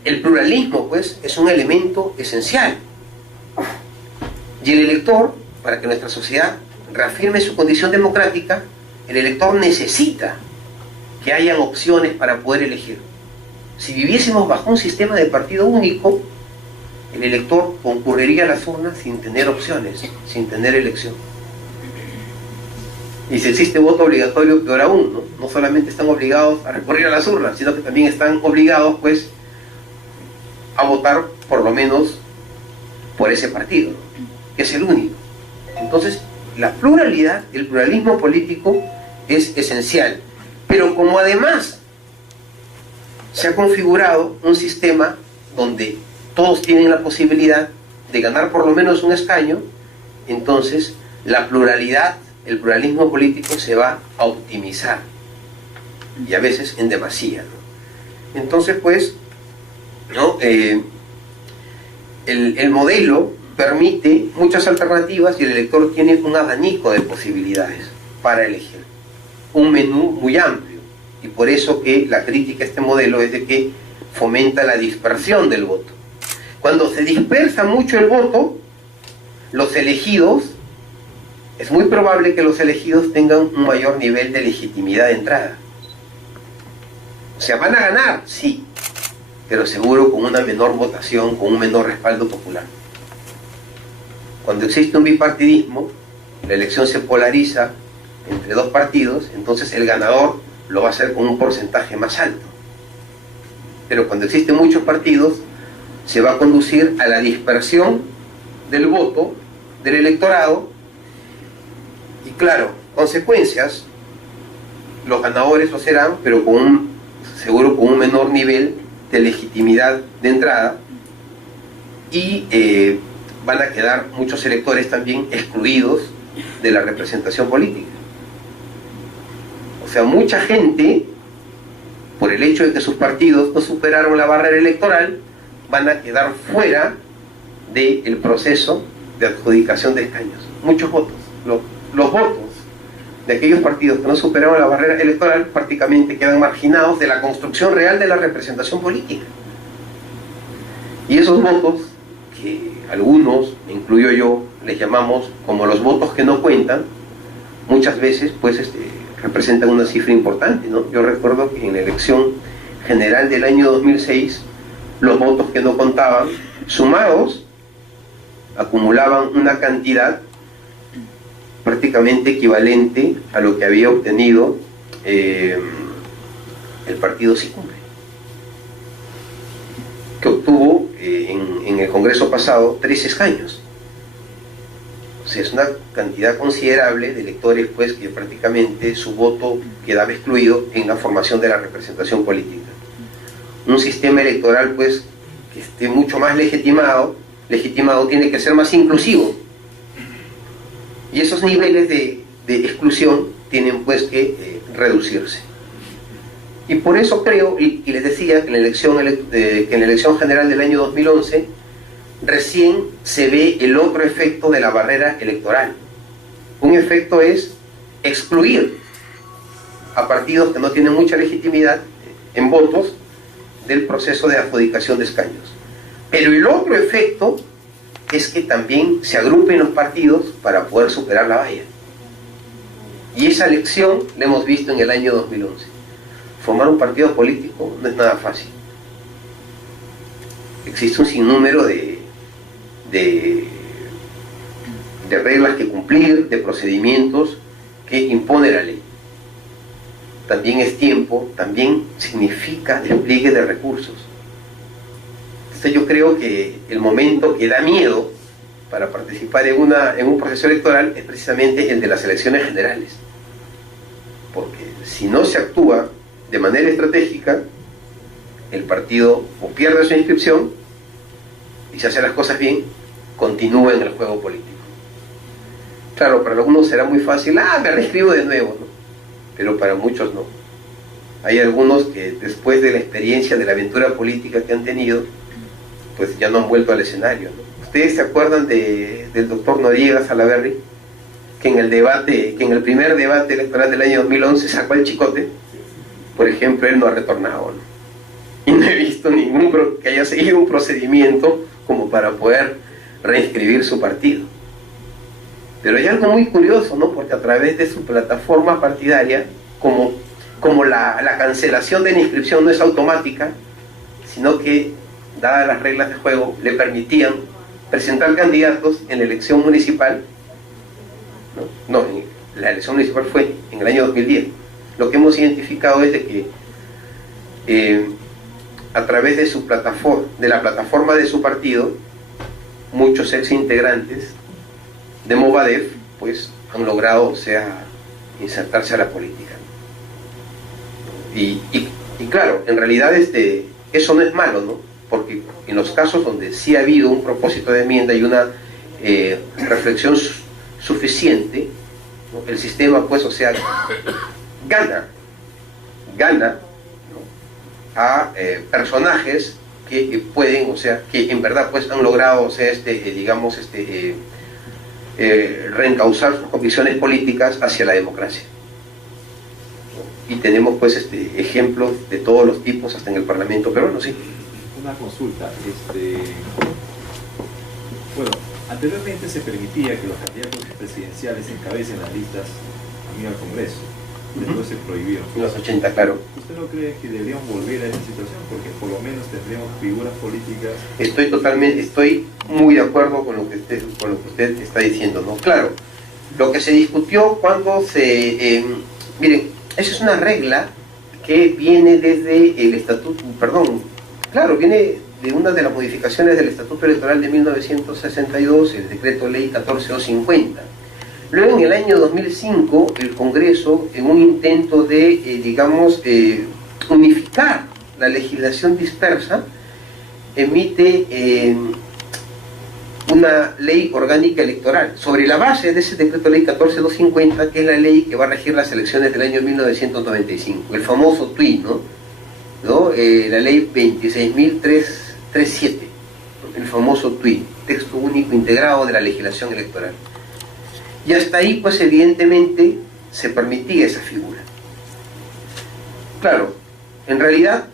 el pluralismo, pues, es un elemento esencial. Y el elector, para que nuestra sociedad reafirme su condición democrática, el elector necesita que hayan opciones para poder elegir. Si viviésemos bajo un sistema de partido único, el elector concurriría a las urnas sin tener opciones, sin tener elección. Y si existe voto obligatorio, peor aún, ¿no? No solamente están obligados a recurrir a las urnas, sino que también están obligados, pues, a votar por lo menos por ese partido, que es el único. Entonces, la pluralidad, el pluralismo político es esencial. Pero como además se ha configurado un sistema donde todos tienen la posibilidad de ganar por lo menos un escaño, entonces la pluralidad, el pluralismo político se va a optimizar, y a veces en demasía, ¿no? Entonces, pues, ¿no? El modelo permite muchas alternativas y el elector tiene un abanico de posibilidades para elegir, un menú muy amplio, y por eso que la crítica a este modelo es de que fomenta la dispersión del voto. Cuando se dispersa mucho el voto, los elegidos, es muy probable que los elegidos tengan un mayor nivel de legitimidad de entrada. O sea, van a ganar, sí, pero seguro con una menor votación, con un menor respaldo popular. Cuando existe un bipartidismo, la elección se polariza entre dos partidos, entonces el ganador lo va a hacer con un porcentaje más alto. Pero cuando existen muchos partidos, se va a conducir a la dispersión del voto, del electorado, y claro, consecuencias, los ganadores lo serán, pero seguro con un menor nivel de legitimidad de entrada, y van a quedar muchos electores también excluidos de la representación política. O sea, mucha gente, por el hecho de que sus partidos no superaron la barrera electoral, van a quedar fuera del proceso de adjudicación de escaños. Muchos votos. Los votos de aquellos partidos que no superaron la barrera electoral prácticamente quedan marginados de la construcción real de la representación política. Y esos votos, que algunos, me incluyo yo, les llamamos como los votos que no cuentan, muchas veces pues representan una cifra importante, ¿no? Yo recuerdo que en la elección general del año 2006, los votos que no contaban, sumados, acumulaban una cantidad prácticamente equivalente a lo que había obtenido el partido Sí Cumple, que obtuvo en el Congreso pasado 3 escaños. O sea, es una cantidad considerable de electores, pues, que prácticamente su voto quedaba excluido en la formación de la representación política. Un sistema electoral, pues, que esté mucho más legitimado tiene que ser más inclusivo. Y esos niveles de exclusión tienen, pues, que reducirse. Y por eso creo, y les decía, que en la elección general del año 2011, recién se ve el otro efecto de la barrera electoral. Un efecto es excluir a partidos que no tienen mucha legitimidad en votos del proceso de adjudicación de escaños. Pero el otro efecto es que también se agrupen los partidos para poder superar la valla. Y esa lección la hemos visto en el año 2011. Formar un partido político no es nada fácil. Existe un sinnúmero de reglas que cumplir, de procedimientos que impone la ley. También es tiempo, también significa despliegue de recursos. Entonces yo creo que el momento que da miedo para participar en un proceso electoral es precisamente el de las elecciones generales. Porque si no se actúa de manera estratégica, el partido o pierde su inscripción, y si hace las cosas bien, continúa en el juego político. Claro, para algunos será muy fácil, me reescribo de nuevo, ¿no? Pero para muchos no. Hay algunos que después de la experiencia de la aventura política que han tenido, pues ya no han vuelto al escenario, ¿no? ¿Ustedes se acuerdan del doctor Noriega Salaverry, que en el primer debate electoral del año 2011 sacó el chicote? Por ejemplo, él no ha retornado, ¿no? Y no he visto visto que haya seguido un procedimiento como para poder reinscribir su partido. Pero hay algo muy curioso, ¿no? Porque a través de su plataforma partidaria, como la cancelación de la inscripción no es automática, sino que, dadas las reglas de juego, le permitían presentar candidatos en la elección municipal. La elección municipal fue en el año 2010. Lo que hemos identificado es de que a través de su plataforma, de la plataforma de su partido, muchos ex integrantes de Movadef pues han logrado, o sea, insertarse a la política. Y claro, en realidad eso no es malo, ¿no? Porque en los casos donde sí ha habido un propósito de enmienda y una reflexión suficiente, ¿no? El sistema, pues, o sea, gana ¿no? A personajes que pueden, o sea, que en verdad pues han logrado, o sea, reencauzar sus convicciones políticas hacia la democracia. Y tenemos pues ejemplos de todos los tipos, hasta en el Parlamento peruano, sí. Una consulta, bueno, anteriormente se permitía que los candidatos presidenciales encabecen las listas al Congreso, después se prohibió. En los 80, claro. ¿Usted no cree que deberíamos volver a esa situación? Porque por lo menos tendríamos figuras políticas. Estoy muy de acuerdo con lo que usted está diciendo, ¿no? Claro, lo que se discutió cuando miren, esa es una regla que viene desde el estatuto, viene de una de las modificaciones del Estatuto Electoral de 1962, el decreto ley 14250. Luego, en el año 2005, el Congreso, en un intento de, unificar la legislación dispersa, emite una ley orgánica electoral, sobre la base de ese decreto ley 14250, que es la ley que va a regir las elecciones del año 1995, el famoso TUI, ¿no? La ley 26.337, el famoso TUI, texto único integrado de la legislación electoral. Y hasta ahí, pues evidentemente, se permitía esa figura. Claro, en realidad,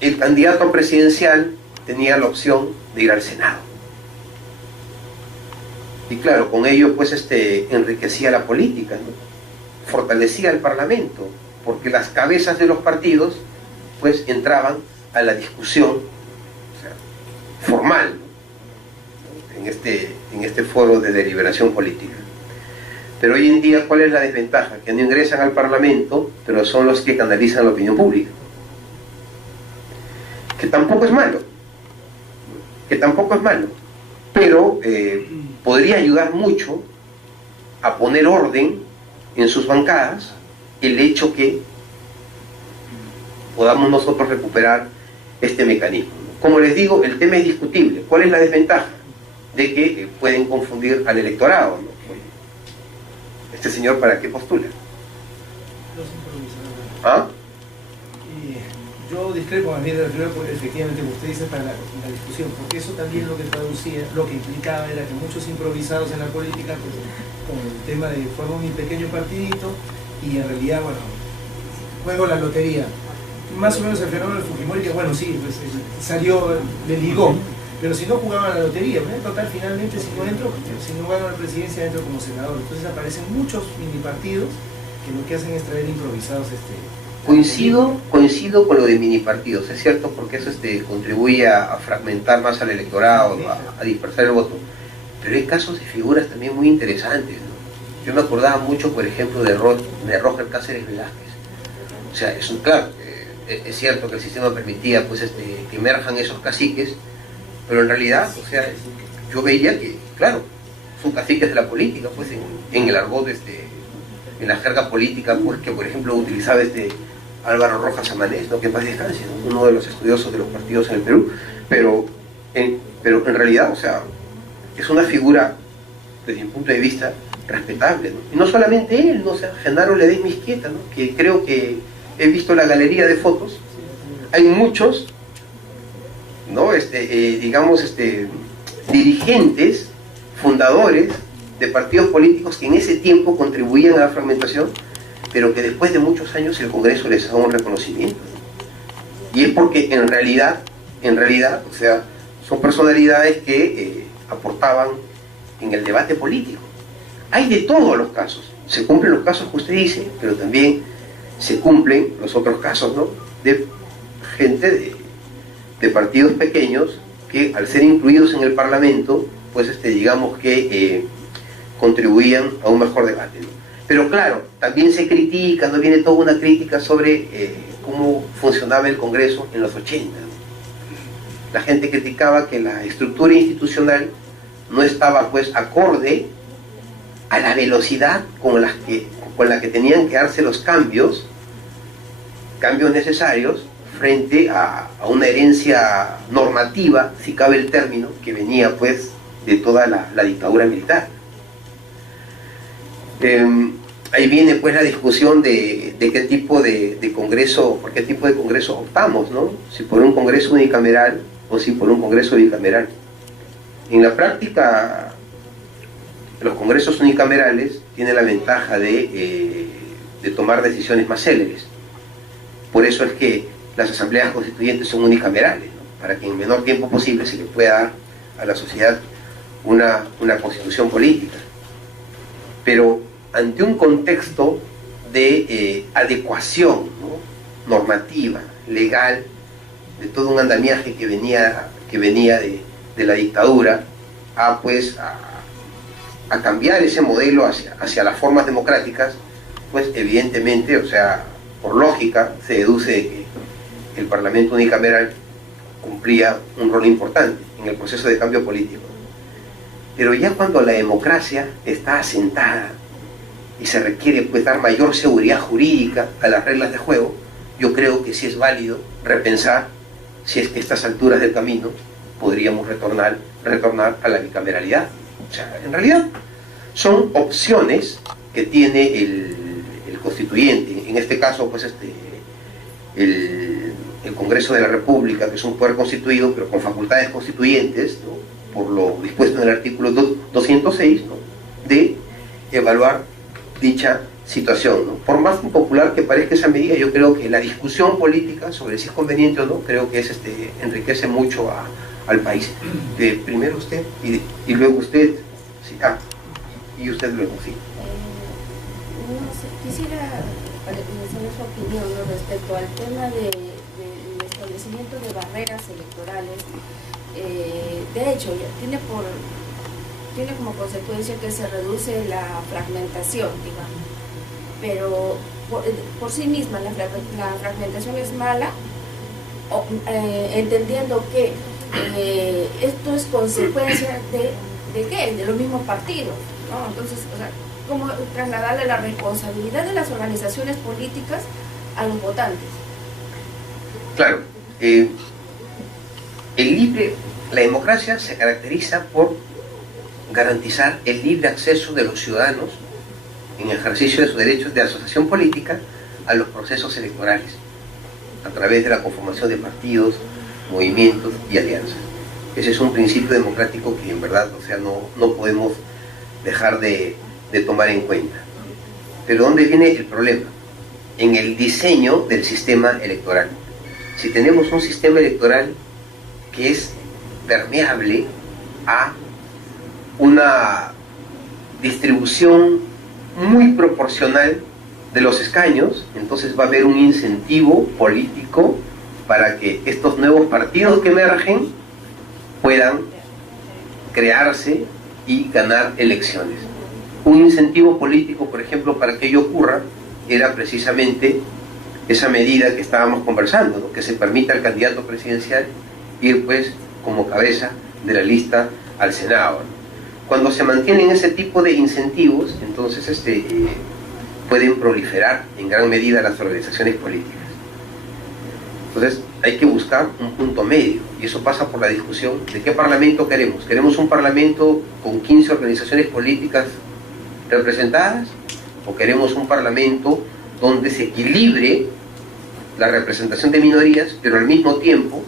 el candidato presidencial tenía la opción de ir al Senado. Y claro, con ello, pues, enriquecía la política, ¿no? Fortalecía el Parlamento, porque las cabezas de los partidos, pues, entraban a la discusión, o sea, formal, ¿no? en este foro de deliberación política. Pero hoy en día, ¿cuál es la desventaja? Que no ingresan al Parlamento, pero son los que canalizan la opinión pública. Que tampoco es malo. Pero podría ayudar mucho a poner orden en sus bancadas el hecho que podamos nosotros recuperar este mecanismo. Como les digo, el tema es discutible. ¿Cuál es la desventaja? De que pueden confundir al electorado, ¿no? ¿Este señor para qué postula? Los improvisadores. ¿Ah? Yo discrepo más bien de la primera, efectivamente, como usted dice, para la discusión, porque eso también lo que traducía, lo que implicaba era que muchos improvisados en la política, pues, con el tema de formar un pequeño partidito y en realidad, bueno, juego la lotería. Más o menos el fenómeno del Fujimori, que bueno, sí, pues, salió, le ligó, pero si no jugaban a la lotería, en total, finalmente, si no gano la presidencia, entro como senador. Entonces aparecen muchos mini partidos que lo que hacen es traer improvisados. Coincido con lo de mini partidos, es cierto, porque eso contribuye a fragmentar más al electorado, a dispersar el voto. Pero hay casos de figuras también muy interesantes, ¿no? Yo me acordaba mucho, por ejemplo, de Roger Cáceres Velázquez. O sea, claro, es cierto que el sistema permitía, pues, que emerjan esos caciques, pero en realidad, o sea, yo veía que, claro, son caciques de la política, pues, en el argot, en la jerga política, pues, que por ejemplo utilizaba Álvaro Rojas Amanés, ¿no? Que en paz descanse, ¿no? Uno de los estudiosos de los partidos en el Perú, pero en realidad, o sea, es una figura, desde mi punto de vista, respetable, ¿no? Y no solamente él, ¿no? O sea, Genaro Ledesma Izquieta, ¿no? Que creo que he visto la galería de fotos, hay muchos, ¿no? Dirigentes, fundadores de partidos políticos que en ese tiempo contribuían a la fragmentación, pero que después de muchos años el Congreso les da un reconocimiento, ¿no? Y es porque en realidad, o sea, son personalidades que aportaban en el debate político. Hay de todos los casos. Se cumplen los casos que usted dice, pero también se cumplen los otros casos, ¿no?, de gente de partidos pequeños que, al ser incluidos en el Parlamento, pues digamos que contribuían a un mejor debate, ¿no? Pero claro, también se critica, no viene toda una crítica sobre cómo funcionaba el Congreso en los 80. La gente criticaba que la estructura institucional no estaba pues acorde a la velocidad con la que tenían que darse los cambios necesarios frente a una herencia normativa, si cabe el término, que venía pues de toda la dictadura militar. Ahí viene pues la discusión de qué tipo de congreso, por qué tipo de congreso optamos, ¿no? Si por un congreso unicameral o si por un congreso bicameral. En la práctica, los congresos unicamerales tienen la ventaja de tomar decisiones más céleres. Por eso es que las asambleas constituyentes son unicamerales, ¿no?, para que en el menor tiempo posible se le pueda dar a la sociedad una constitución política. Pero ante un contexto de adecuación, ¿no?, normativa, legal, de todo un andamiaje que venía de la dictadura, a cambiar ese modelo hacia las formas democráticas, pues evidentemente, o sea, por lógica, se deduce de que el Parlamento unicameral cumplía un rol importante en el proceso de cambio político. Pero ya cuando la democracia está asentada y se requiere pues dar mayor seguridad jurídica a las reglas de juego, yo creo que sí es válido repensar si es que a estas alturas del camino podríamos retornar a la bicameralidad. O sea, en realidad son opciones que tiene el constituyente, en este caso pues el Congreso de la República, que es un poder constituido pero con facultades constituyentes, ¿no?, por lo dispuesto en el artículo 206, ¿no?, de evaluar dicha situación, ¿no? Por más impopular que parezca esa medida, yo creo que la discusión política sobre si es conveniente o no, creo que enriquece mucho al país. Primero usted y luego usted, sí, y usted luego, sí. No sé, quisiera saber su opinión, ¿no?, respecto al tema del establecimiento de barreras electorales. De hecho, tiene como consecuencia que se reduce la fragmentación, digamos, pero por sí misma la fragmentación es mala, entendiendo que esto es consecuencia de los mismos partidos, ¿no? Entonces, o sea, ¿cómo trasladarle la responsabilidad de las organizaciones políticas a los votantes? Claro, la democracia se caracteriza por garantizar el libre acceso de los ciudadanos en ejercicio de sus derechos de asociación política a los procesos electorales, a través de la conformación de partidos, movimientos y alianzas. Ese es un principio democrático que en verdad, o sea, no podemos dejar de tomar en cuenta. Pero ¿dónde viene el problema? En el diseño del sistema electoral. Si tenemos un sistema electoral que es permeable a una distribución muy proporcional de los escaños, entonces va a haber un incentivo político para que estos nuevos partidos que emergen puedan crearse y ganar elecciones. Un incentivo político, por ejemplo, para que ello ocurra, era precisamente esa medida que estábamos conversando, ¿no?, que se permita al candidato presidencial ir pues como cabeza de la lista al Senado, ¿no? Cuando se mantienen ese tipo de incentivos, entonces pueden proliferar en gran medida las organizaciones políticas. Entonces hay que buscar un punto medio, y eso pasa por la discusión de qué parlamento queremos. ¿Queremos un parlamento con 15 organizaciones políticas representadas? ¿O queremos un parlamento donde se equilibre la representación de minorías, pero al mismo tiempo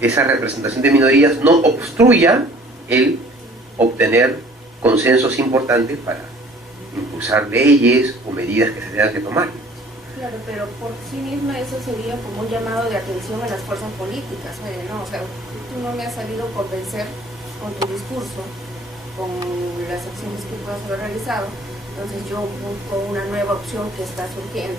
esa representación de minorías no obstruya el obtener consensos importantes para impulsar leyes o medidas que se tengan que tomar? Claro, pero por sí mismo eso sería como un llamado de atención a las fuerzas políticas, ¿no? O sea, tú no me has sabido convencer con tu discurso, con las acciones que tú has realizado, entonces yo busco una nueva opción que está surgiendo,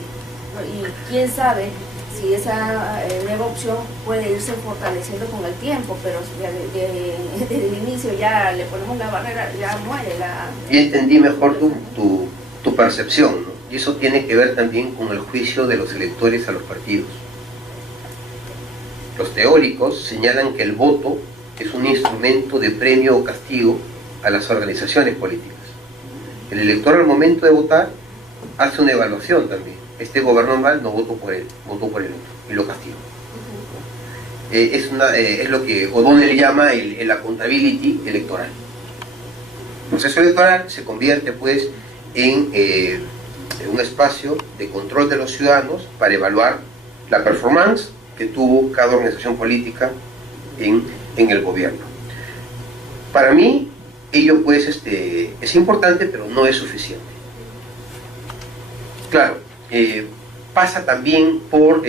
¿no? Y quién sabe si esa nueva opción puede irse fortaleciendo con el tiempo, pero desde el inicio ya le ponemos la barrera, ya muere la... Yo entendí mejor tu percepción, ¿no? Y eso tiene que ver también con el juicio de los electores a los partidos. Los teóricos señalan que el voto es un instrumento de premio o castigo a las organizaciones políticas. El elector al momento de votar hace una evaluación también. Este gobernó mal, no voto por él, voto por el otro y lo castigo. Es lo que O'Donnell llama el accountability electoral. El proceso electoral se convierte pues en un espacio de control de los ciudadanos para evaluar la performance que tuvo cada organización política en el gobierno. Para mí, ello pues es importante, pero no es suficiente. Claro, pasa también por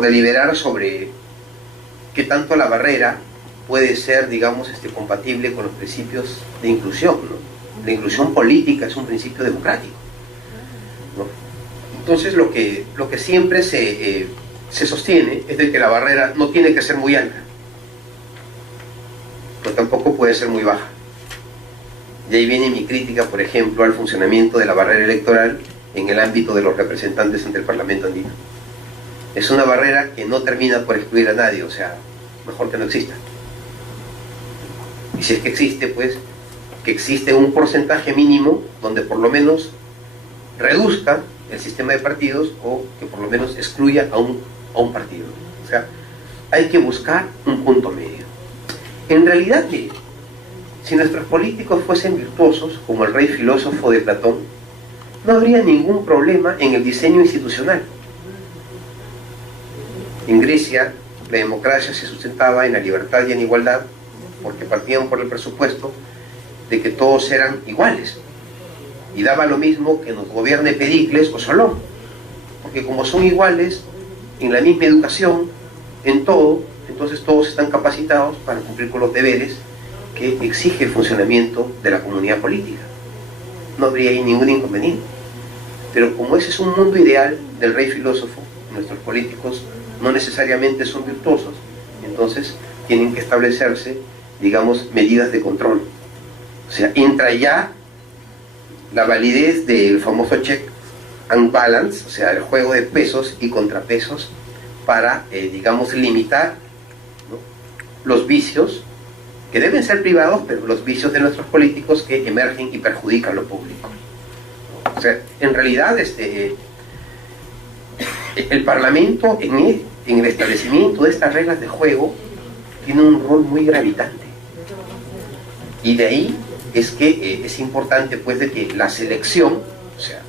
deliberar sobre qué tanto la barrera puede ser, digamos, compatible con los principios de inclusión, ¿no? La inclusión política es un principio democrático, ¿no? Entonces lo que siempre se sostiene es de que la barrera no tiene que ser muy alta, pero tampoco puede ser muy baja. Y ahí viene mi crítica, por ejemplo, al funcionamiento de la barrera electoral en el ámbito de los representantes ante el Parlamento andino. Es una barrera que no termina por excluir a nadie, o sea, mejor que no exista. Y si es que existe, pues, que existe un porcentaje mínimo donde por lo menos reduzca el sistema de partidos o que por lo menos excluya a un partido. O sea, hay que buscar un punto medio. En realidad, si nuestros políticos fuesen virtuosos, como el rey filósofo de Platón, no habría ningún problema en el diseño institucional. En Grecia, la democracia se sustentaba en la libertad y en igualdad, porque partían por el presupuesto de que todos eran iguales. Y daba lo mismo que nos gobierne Pericles o Solón, porque como son iguales en la misma educación, en todo, entonces todos están capacitados para cumplir con los deberes que exige el funcionamiento de la comunidad política. No habría ahí ningún inconveniente. Pero como ese es un mundo ideal del rey filósofo, nuestros políticos no necesariamente son virtuosos, entonces tienen que establecerse, digamos, medidas de control. O sea, entra ya la validez del famoso check and balance, o sea, el juego de pesos y contrapesos para, digamos, limitar, ¿no?, los vicios que deben ser privados, pero los vicios de nuestros políticos que emergen y perjudican lo público. O sea, en realidad el Parlamento en el establecimiento de estas reglas de juego tiene un rol muy gravitante. Y de ahí es que es importante pues de que la selección, o sea,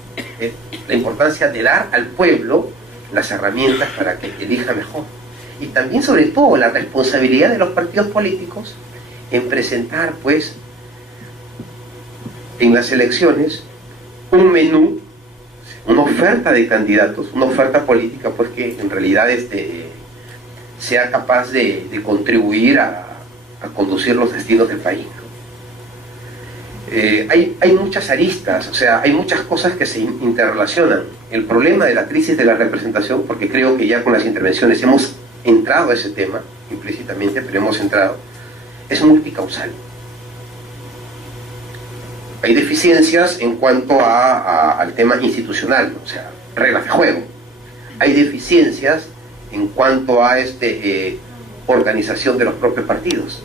la importancia de dar al pueblo las herramientas para que elija mejor. Y también sobre todo la responsabilidad de los partidos políticos en presentar pues en las elecciones un menú, una oferta de candidatos, una oferta política pues que en realidad sea capaz de contribuir a conducir los destinos del país, ¿no? Hay muchas aristas, o sea, hay muchas cosas que se interrelacionan. El problema de la crisis de la representación, porque creo que ya con las intervenciones hemos entrado a ese tema implícitamente, pero hemos entrado, es multicausal. Hay deficiencias en cuanto al tema institucional, o sea, reglas de juego. Hay deficiencias en cuanto a organización de los propios partidos.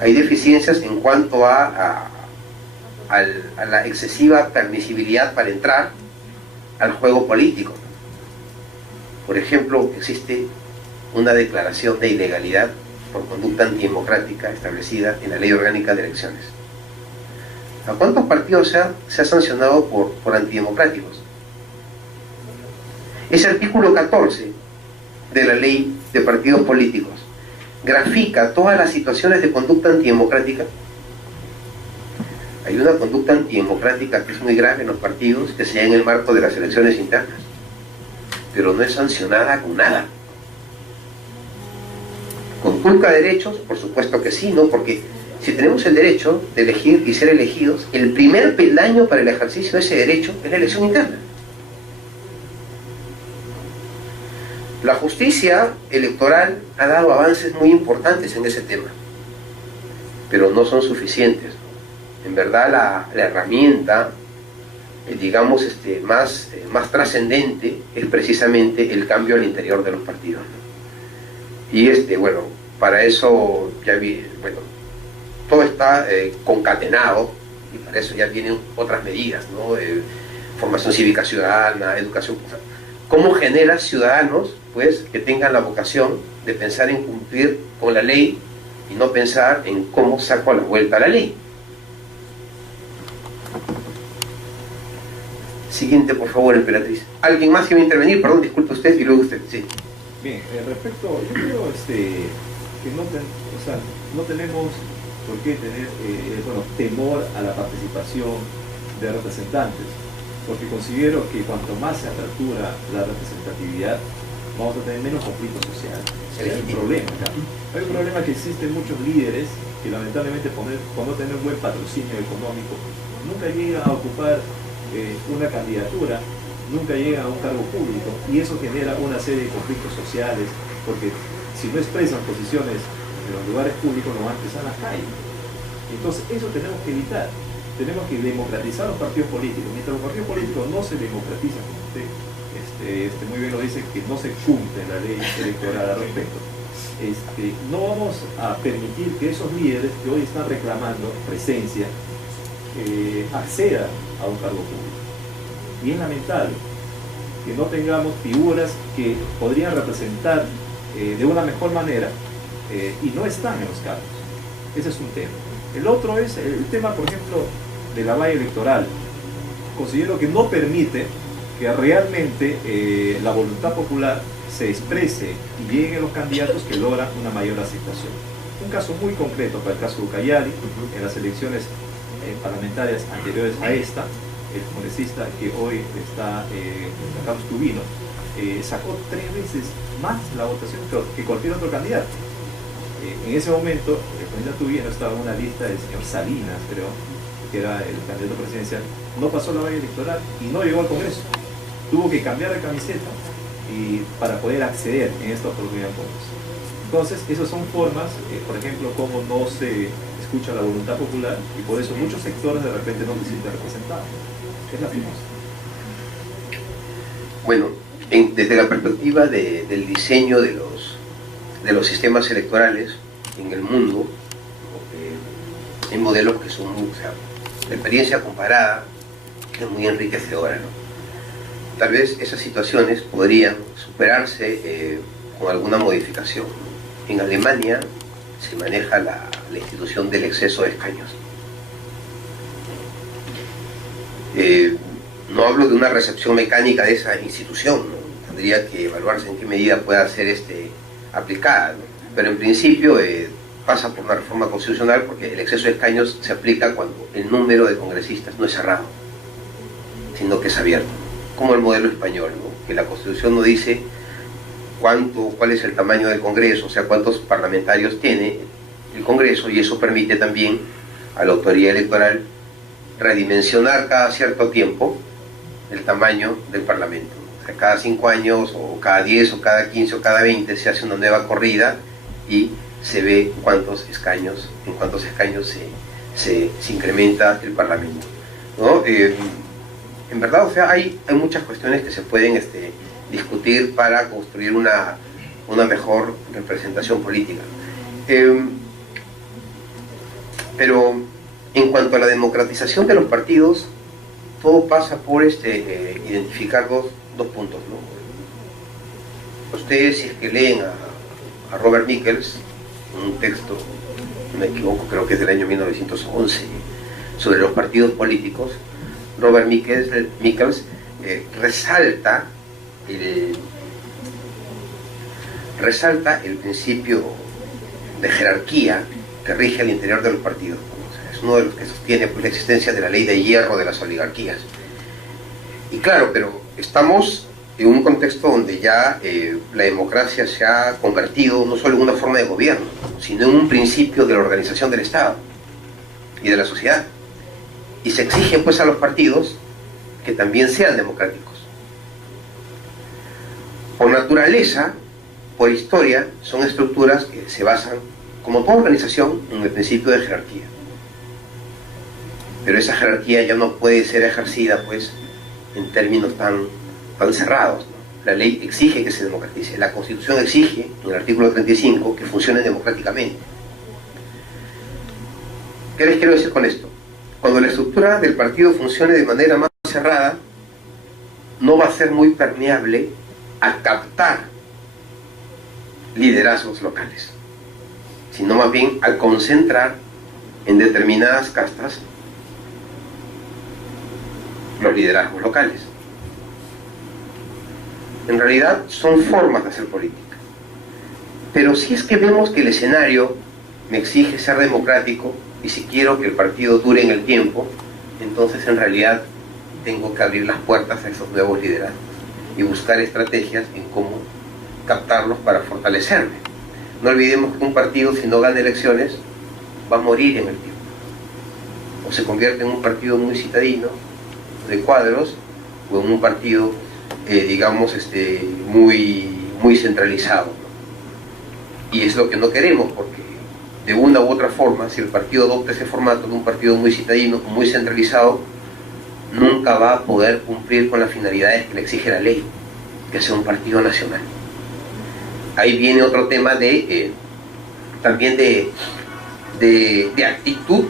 Hay deficiencias en cuanto a la excesiva permisibilidad para entrar al juego político. Por ejemplo, existe una declaración de ilegalidad por conducta antidemocrática establecida en la Ley Orgánica de Elecciones. ¿A cuántos partidos se ha sancionado por antidemocráticos? Ese artículo 14 de la Ley de Partidos Políticos grafica todas las situaciones de conducta antidemocrática. Hay hay una conducta antidemocrática que es muy grave en los partidos, que se da en el marco de las elecciones internas, pero no es sancionada con nada. ¿Conculca derechos? Por supuesto que sí, ¿no? Porque si tenemos el derecho de elegir y ser elegidos, el primer peldaño para el ejercicio de ese derecho es la elección interna. La justicia electoral ha dado avances muy importantes en ese tema, pero no son suficientes. En verdad la herramienta, digamos, más trascendente es precisamente el cambio al interior de los partidos, ¿no? Y bueno, para eso ya todo está concatenado, y para eso ya vienen otras medidas, ¿no? Formación cívica ciudadana, educación. ¿Cómo generas ciudadanos, pues, que tengan la vocación de pensar en cumplir con la ley y no pensar en cómo saco a la vuelta a la ley? Siguiente, por favor, Emperatriz. ¿Alguien más iba a intervenir? Perdón, disculpe usted y luego usted. Sí. Bien, respecto, yo creo que no tenemos por qué tener temor a la participación de representantes, porque considero que cuanto más se apertura la representatividad, vamos a tener menos conflictos sociales. Hay un problema, ¿no? Hay un problema que existen muchos líderes que lamentablemente por no tener un buen patrocinio económico nunca llegan a ocupar una candidatura, nunca llegan a un cargo público, y eso genera una serie de conflictos sociales, porque si no expresan posiciones en los lugares públicos no van a empezar a las calles. Entonces eso tenemos que evitar. Tenemos que democratizar los partidos políticos. Mientras los partidos políticos no se democratizan, como usted muy bien lo dice, que no se cumple la ley electoral al respecto, no vamos a permitir que esos líderes que hoy están reclamando presencia accedan a un cargo público. Y es lamentable que no tengamos figuras que podrían representar de una mejor manera y no están en los cargos. Ese es un tema. El otro es el tema, por ejemplo, de la valla electoral. Considero que no permite que realmente la voluntad popular se exprese y lleguen a los candidatos que logran una mayor aceptación. Un caso muy concreto para el caso de Ucayali, en las elecciones parlamentarias anteriores a esta, el congresista que hoy está, Carlos Tubino, sacó 3 veces más la votación que cualquier otro candidato. En ese momento, el candidato Tubino estaba en una lista del señor Salinas, creo, que era el candidato presidencial. No pasó la valla electoral y no llegó al Congreso. Tuvo que cambiar de camiseta para poder acceder en esta oportunidad al Congreso. Entonces, esas son formas, por ejemplo, como no se escucha la voluntad popular, y por eso muchos sectores de repente no se sienten representados. Es la primera. Bueno, desde la perspectiva del diseño de los sistemas electorales en el mundo, hay modelos que son la experiencia comparada es muy enriquecedora, ¿no? Tal vez esas situaciones podrían superarse con alguna modificación. En Alemania se maneja la institución del exceso de escaños. No hablo de una recepción mecánica de esa institución, ¿no? Tendría que evaluarse en qué medida pueda ser aplicada, ¿no? Pero en principio pasa por una reforma constitucional, porque el exceso de escaños se aplica cuando el número de congresistas no es cerrado, sino que es abierto, como el modelo español, ¿no? Que la Constitución no dice cuál es el tamaño del Congreso, o sea, cuántos parlamentarios tiene el Congreso, y eso permite también a la autoridad electoral redimensionar cada cierto tiempo el tamaño del Parlamento. O sea, cada 5 años, o cada 10, o cada 15, o cada 20 se hace una nueva corrida y se ve en cuántos escaños se incrementa el Parlamento, ¿no? En verdad, o sea, hay muchas cuestiones que se pueden discutir para construir una mejor representación política. Pero en cuanto a la democratización de los partidos, todo pasa por identificar dos puntos, ¿no? Ustedes, si es que leen a Robert Michels, un texto, no me equivoco, creo que es del año 1911, sobre los partidos políticos, Robert Michels resalta el principio de jerarquía que rige al interior de los partidos, ¿no? O sea, es es uno de los que sostiene pues, la existencia de la ley de hierro de las oligarquías. Y claro, pero estamos en un contexto donde ya la democracia se ha convertido no solo en una forma de gobierno, sino en un principio de la organización del Estado y de la sociedad. Y se exige pues a los partidos que también sean democráticos. Por naturaleza, por historia, son estructuras que se basan, como toda organización, en el principio de jerarquía. Pero esa jerarquía ya no puede ser ejercida pues en términos tan cerrados, ¿no? La ley exige que se democratice, la Constitución exige, en el artículo 35, que funcione democráticamente. ¿Qué les quiero decir con esto? Cuando la estructura del partido funcione de manera más cerrada, no va a ser muy permeable a captar liderazgos locales, sino más bien a concentrar en determinadas castas los liderazgos locales. En realidad son formas de hacer política. Pero si es que vemos que el escenario me exige ser democrático y si quiero que el partido dure en el tiempo, entonces en realidad tengo que abrir las puertas a esos nuevos liderazgos y buscar estrategias en cómo captarlos para fortalecerme. No olvidemos que un partido, si no gana elecciones, va a morir en el tiempo. O se convierte en un partido muy citadino, de cuadros, o en un partido, digamos, muy centralizado, ¿no? Y es lo que no queremos, porque de una u otra forma, si el partido adopta ese formato de un partido muy citadino, muy centralizado, nunca va a poder cumplir con las finalidades que le exige la ley, que sea un partido nacional. Ahí viene otro tema también de actitud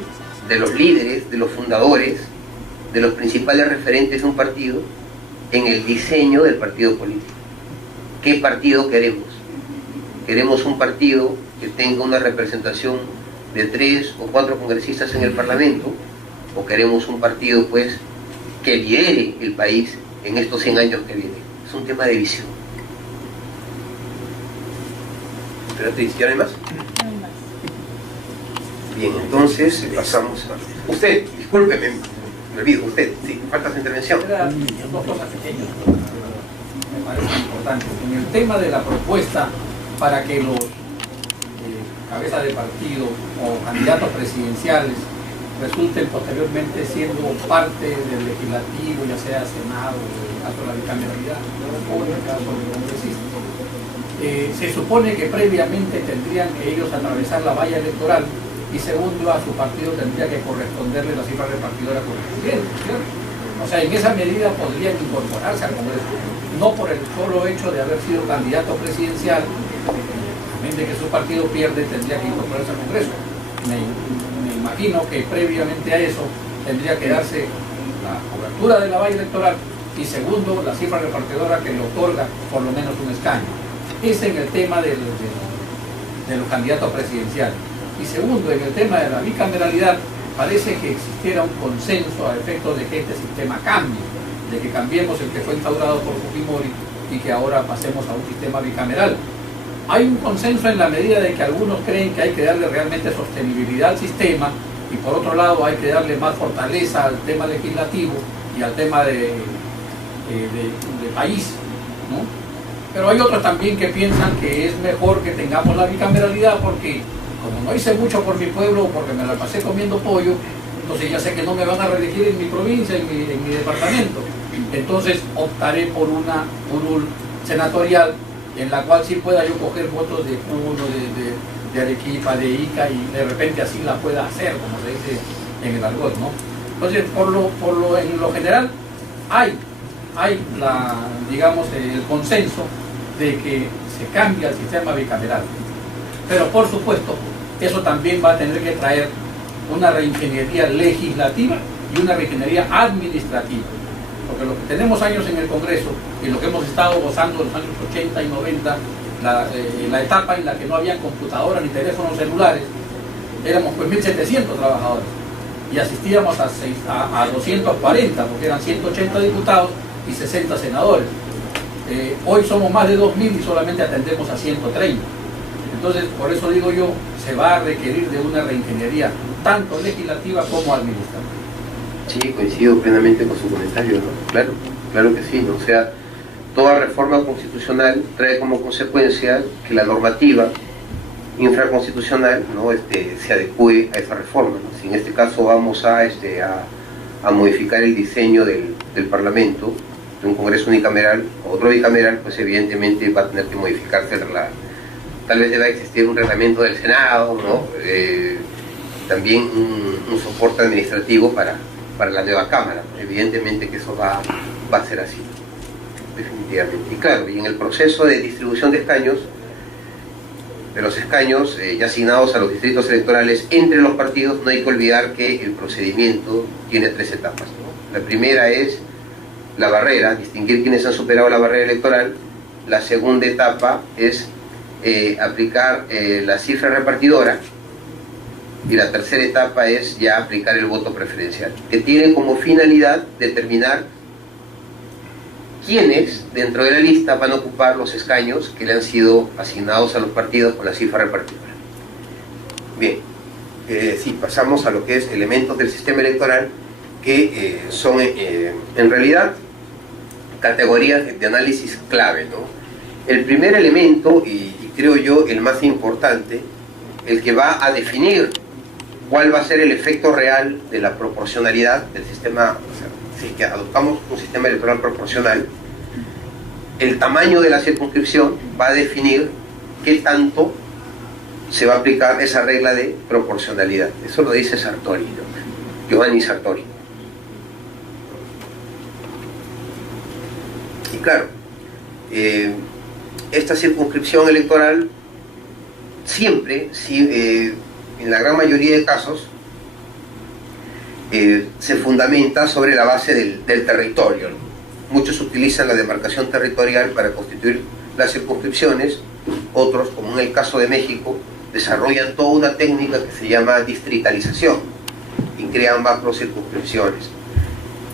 de los líderes, de los fundadores, de los principales referentes de un partido en el diseño del partido político. ¿Qué partido queremos? ¿Queremos un partido que tenga una representación de 3 o 4 congresistas en el Parlamento? ¿O queremos un partido pues que lidere el país en estos 100 años que vienen? Es un tema de visión. Espérate, ¿ya no hay más? Bien, entonces pasamos a... Usted, discúlpeme, me olvido, usted, sí, falta su intervención. Dos cosas pequeñas, me parecen importantes. En el tema de la propuesta para que los cabezas de partido o candidatos presidenciales resulten posteriormente siendo parte del legislativo, ya sea Senado, en el caso de la bicameralidad, o en el caso del congresista. Se supone que previamente tendrían que ellos atravesar la valla electoral y segundo, a su partido tendría que corresponderle la cifra repartidora correspondiente, ¿cierto? O sea, en esa medida podrían incorporarse al Congreso, no por el solo hecho de haber sido candidato presidencial, de que su partido pierde, tendría que incorporarse al Congreso. Me imagino que previamente a eso tendría que darse la cobertura de la valla electoral y segundo, la cifra repartidora que le otorga por lo menos un escaño. Es en el tema de los candidatos presidenciales. Y segundo, en el tema de la bicameralidad, parece que existiera un consenso a efecto de que este sistema cambie, de que cambiemos el que fue instaurado por Fujimori y que ahora pasemos a un sistema bicameral. Hay un consenso en la medida de que algunos creen que hay que darle realmente sostenibilidad al sistema y por otro lado hay que darle más fortaleza al tema legislativo y al tema de país, ¿no? Pero hay otros también que piensan que es mejor que tengamos la bicameralidad porque como no hice mucho por mi pueblo, porque me la pasé comiendo pollo, entonces ya sé que no me van a reelegir en mi provincia, en mi departamento. Entonces optaré por una curul senatorial en la cual sí pueda yo coger votos de Puno, de Arequipa, de Ica y de repente así la pueda hacer, como se dice en el argot, ¿no? Entonces, en lo general, hay digamos, el consenso de que se cambie el sistema bicameral. Pero por supuesto, eso también va a tener que traer una reingeniería legislativa y una reingeniería administrativa. Porque lo que tenemos años en el Congreso y lo que hemos estado gozando en los años 80 y 90, la etapa en la que no había computadoras ni teléfonos celulares, éramos pues 1.700 trabajadores y asistíamos a 240, porque eran 180 diputados y 60 senadores. Hoy somos más de 2.000 y solamente atendemos a 130. Entonces, por eso digo yo, se va a requerir de una reingeniería tanto legislativa como administrativa. Sí, coincido plenamente con su comentario, ¿no? Claro, claro que sí, ¿no? O sea, toda reforma constitucional trae como consecuencia que la normativa infraconstitucional, ¿no? se adecue a esa reforma, ¿no? Si en este caso vamos a modificar el diseño del Parlamento, de un Congreso unicameral o otro bicameral, pues evidentemente va a tener que modificarse tal vez deba existir un reglamento del Senado, ¿no? También un soporte administrativo para la nueva Cámara. Evidentemente que eso va a ser así, definitivamente. Y claro, y en el proceso de distribución de escaños, de los escaños ya asignados a los distritos electorales entre los partidos, no hay que olvidar que el procedimiento tiene 3 etapas, ¿no? La primera es la barrera, distinguir quienes han superado la barrera electoral. La segunda etapa es aplicar la cifra repartidora, y la tercera etapa es ya aplicar el voto preferencial, que tiene como finalidad determinar quiénes dentro de la lista van a ocupar los escaños que le han sido asignados a los partidos con la cifra repartidora. Bien, sí, pasamos a lo que es elementos del sistema electoral que son en realidad categorías de análisis clave, ¿no? El primer elemento, y creo yo el más importante, el que va a definir cuál va a ser el efecto real de la proporcionalidad del sistema, o sea, si que adoptamos un sistema electoral proporcional, el tamaño de la circunscripción va a definir qué tanto se va a aplicar esa regla de proporcionalidad. Eso lo dice Sartori, ¿no? Giovanni Sartori. Y claro, esta circunscripción electoral siempre, en la gran mayoría de casos, se fundamenta sobre la base del territorio, ¿no? Muchos utilizan la demarcación territorial para constituir las circunscripciones, otros, como en el caso de México, desarrollan toda una técnica que se llama distritalización y crean macro circunscripciones.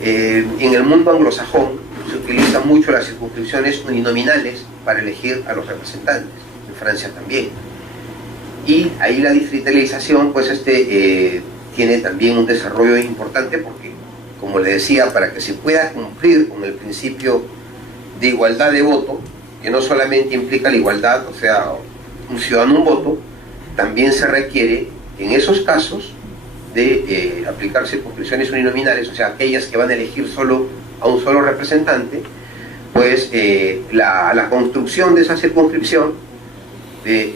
En el mundo anglosajón se utilizan mucho las circunscripciones uninominales para elegir a los representantes, en Francia también. Y ahí la distritalización pues tiene también un desarrollo importante porque, como le decía, para que se pueda cumplir con el principio de igualdad de voto, que no solamente implica la igualdad, o sea, un ciudadano un voto, también se requiere en esos casos de aplicar circunscripciones uninominales, o sea, aquellas que van a elegir solo a un solo representante, pues la construcción de esa circunscripción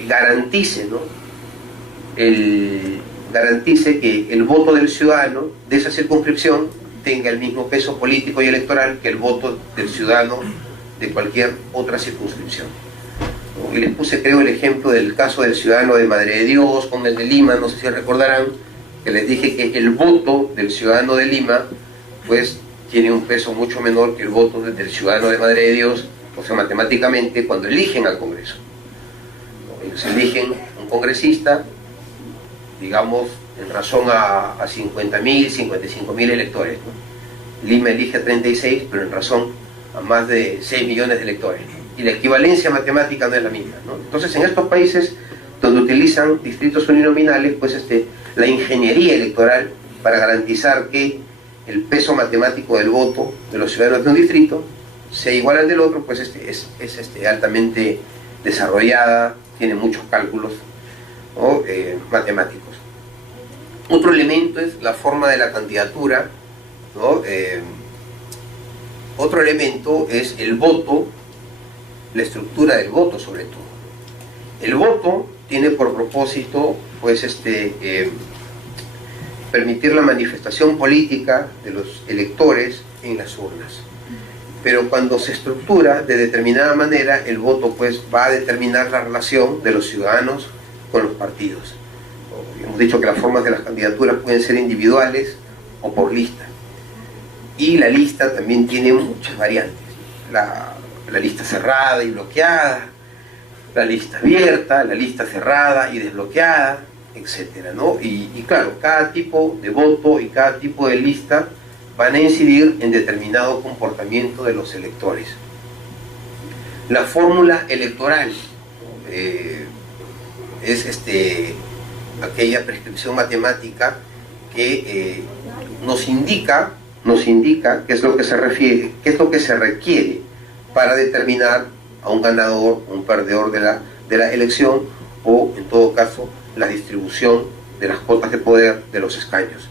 garantice, ¿no? Garantice que el voto del ciudadano de esa circunscripción tenga el mismo peso político y electoral que el voto del ciudadano de cualquier otra circunscripción. Y les puse, creo, el ejemplo del caso del ciudadano de Madre de Dios con el de Lima, no sé si recordarán, que les dije que el voto del ciudadano de Lima, pues, tiene un peso mucho menor que el voto del ciudadano de Madre de Dios, o sea, matemáticamente, cuando eligen al Congreso. Ellos eligen un congresista, digamos, en razón a 50.000, 55.000 electores, ¿no? Lima elige a 36, pero en razón a más de 6 millones de electores, ¿no? Y la equivalencia matemática no es la misma, ¿no? Entonces, en estos países donde utilizan distritos uninominales, pues la ingeniería electoral para garantizar que el peso matemático del voto de los ciudadanos de un distrito sea igual al del otro, pues es altamente desarrollada, tiene muchos cálculos, ¿no? Matemáticos. Otro elemento es la forma de la candidatura, ¿no? Otro elemento es el voto, la estructura del voto sobre todo. El voto tiene por propósito, pues, permitir la manifestación política de los electores en las urnas. Pero cuando se estructura de determinada manera, el voto, pues, va a determinar la relación de los ciudadanos con los partidos. Hemos dicho que las formas de las candidaturas pueden ser individuales o por lista. Y la lista también tiene muchas variantes. La lista cerrada y bloqueada, la lista abierta, la lista cerrada y desbloqueada, etcétera, ¿no? Y claro, cada tipo de voto y cada tipo de lista van a incidir en determinado comportamiento de los electores. La fórmula electoral es aquella prescripción matemática que nos indica qué es lo que se refiere, qué es lo que se requiere para determinar a un ganador o un perdedor de la elección, o en todo caso la distribución de las cuotas de poder de los escaños.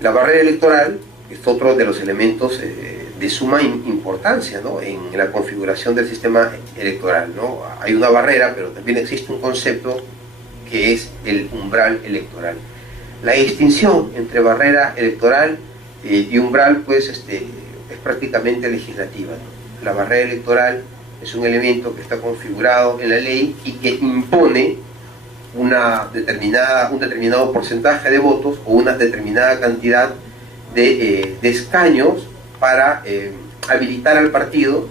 La barrera electoral es otro de los elementos de suma importancia, ¿no?, en la configuración del sistema electoral, ¿no? Hay una barrera, pero también existe un concepto que es el umbral electoral. La distinción entre barrera electoral y umbral, pues, es prácticamente legislativa, ¿no? La barrera electoral es un elemento que está configurado en la ley y que impone un determinado porcentaje de votos o una determinada cantidad de escaños para habilitar al partido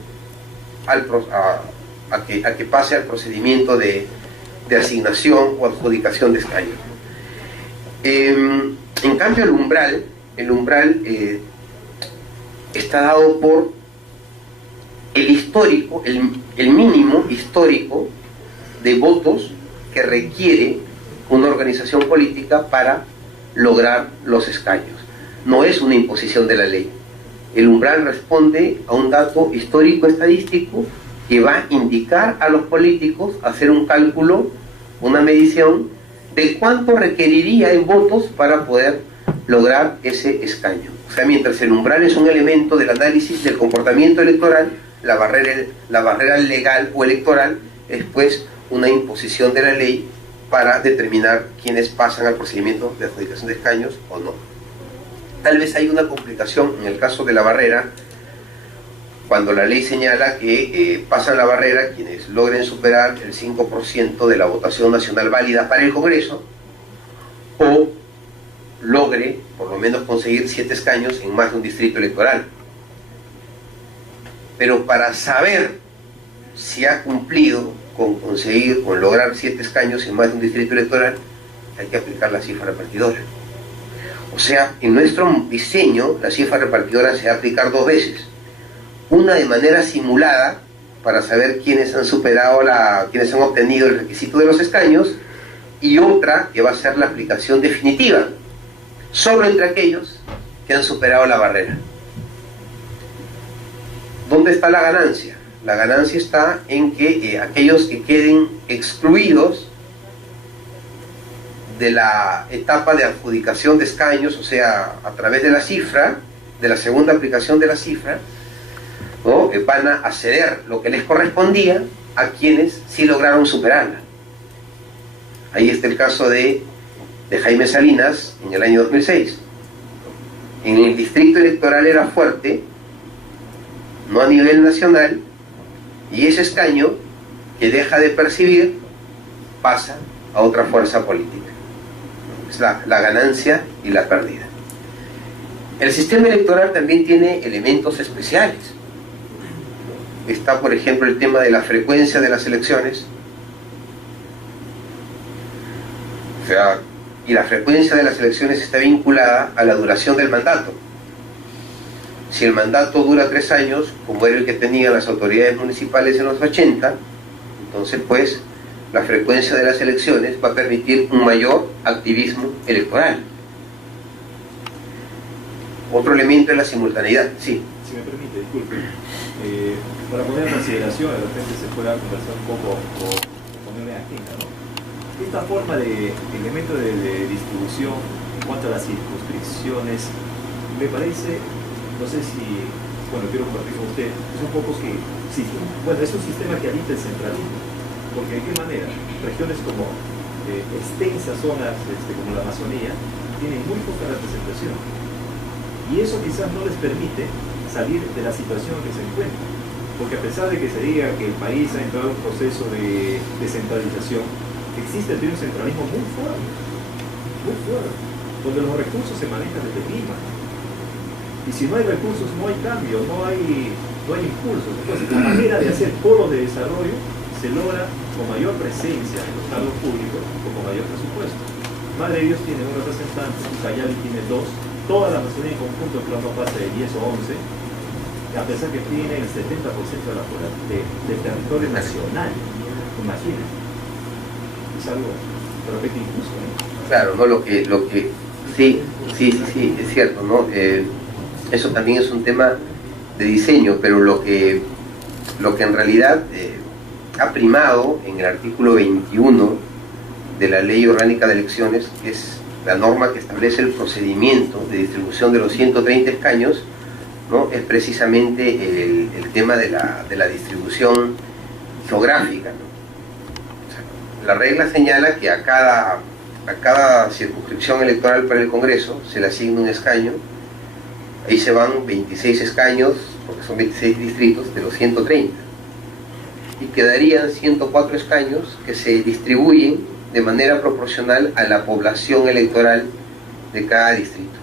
a que pase al procedimiento de asignación o adjudicación de escaños. En cambio, el umbral está dado por el histórico, el mínimo histórico de votos que requiere una organización política para lograr los escaños. No es una imposición de la ley. El umbral responde a un dato histórico estadístico que va a indicar a los políticos hacer un cálculo, una medición de cuánto requeriría en votos para poder lograr ese escaño. O sea, mientras el umbral es un elemento del análisis del comportamiento electoral, la barrera legal o electoral es pues una imposición de la ley para determinar quiénes pasan al procedimiento de adjudicación de escaños o no. Tal vez hay una complicación en el caso de la barrera, cuando la ley señala que pasan la barrera quienes logren superar el 5% de la votación nacional válida para el Congreso, o logre por lo menos conseguir 7 escaños en más de un distrito electoral. Pero para saber si ha cumplido con lograr 7 escaños en más de un distrito electoral, hay que aplicar la cifra repartidora. O sea, en nuestro diseño la cifra repartidora se va a aplicar 2 veces. Una de manera simulada, para saber quiénes han obtenido el requisito de los escaños, y otra que va a ser la aplicación definitiva, solo entre aquellos que han superado la barrera. ¿Dónde está la ganancia? La ganancia está en que aquellos que queden excluidos de la etapa de adjudicación de escaños, o sea, a través de la cifra, de la segunda aplicación de la cifra, ¿no?, van a ceder lo que les correspondía a quienes sí lograron superarla. Ahí está el caso de Jaime Salinas en el año 2006. En el distrito electoral era fuerte, no a nivel nacional, y ese escaño que deja de percibir pasa a otra fuerza política. Es la ganancia y la pérdida. El sistema electoral también tiene elementos especiales. Está, por ejemplo, el tema de la frecuencia de las elecciones. O sea, y la frecuencia de las elecciones está vinculada a la duración del mandato. Si el mandato dura 3 años, como era el que tenían las autoridades municipales en los 80, entonces pues la frecuencia de las elecciones va a permitir un mayor activismo electoral. Otro elemento es la simultaneidad. Sí. Si me permite, disculpe. Para poner en consideración, de repente se pueda conversar un poco o ponerle agenda, ¿no? Esta forma de elemento de distribución en cuanto a las circunscripciones me parece, no sé si, bueno, quiero compartir con usted, es un poco que, sí, bueno, es un sistema que habita el centralismo, porque de qué manera regiones como extensas zonas como la Amazonía tienen muy poca representación, y eso quizás no les permite salir de la situación que se encuentra, porque a pesar de que se diga que el país ha entrado en un proceso de descentralización, existe un centralismo muy fuerte, donde los recursos se manejan desde Lima. Y si no hay recursos, no hay cambio, no hay impulso. Entonces, la manera de hacer polos de desarrollo se logra con mayor presencia en los cargos públicos o con mayor presupuesto. Madre de Dios tiene un representante, Ucayali tiene 2, toda la Amazonía en conjunto no pasa de 10 o 11, a pesar que tiene el 70% del territorio nacional. Imagínense. Es algo de repente injusto, ¿no? Claro, ¿no? Sí, es cierto, ¿no? Eso también es un tema de diseño, pero lo que en realidad ha primado en el artículo 21 de la Ley Orgánica de Elecciones, que es la norma que establece el procedimiento de distribución de los 130 escaños, ¿no? Es precisamente el tema de la distribución geográfica, ¿no? O sea, la regla señala que a cada circunscripción electoral para el Congreso se le asigna un escaño. Ahí se van 26 escaños, porque son 26 distritos de los 130, y quedarían 104 escaños que se distribuyen de manera proporcional a la población electoral de cada distrito.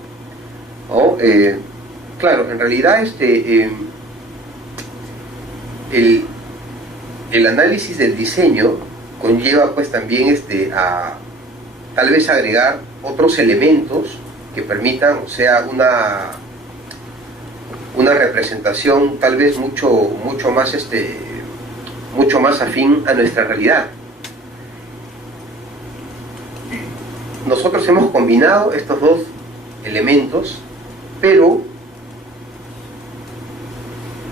Claro, en realidad el análisis del diseño conlleva pues también a tal vez agregar otros elementos que permitan, o sea, una representación tal vez mucho más afín a nuestra realidad. Nosotros hemos combinado estos dos elementos, pero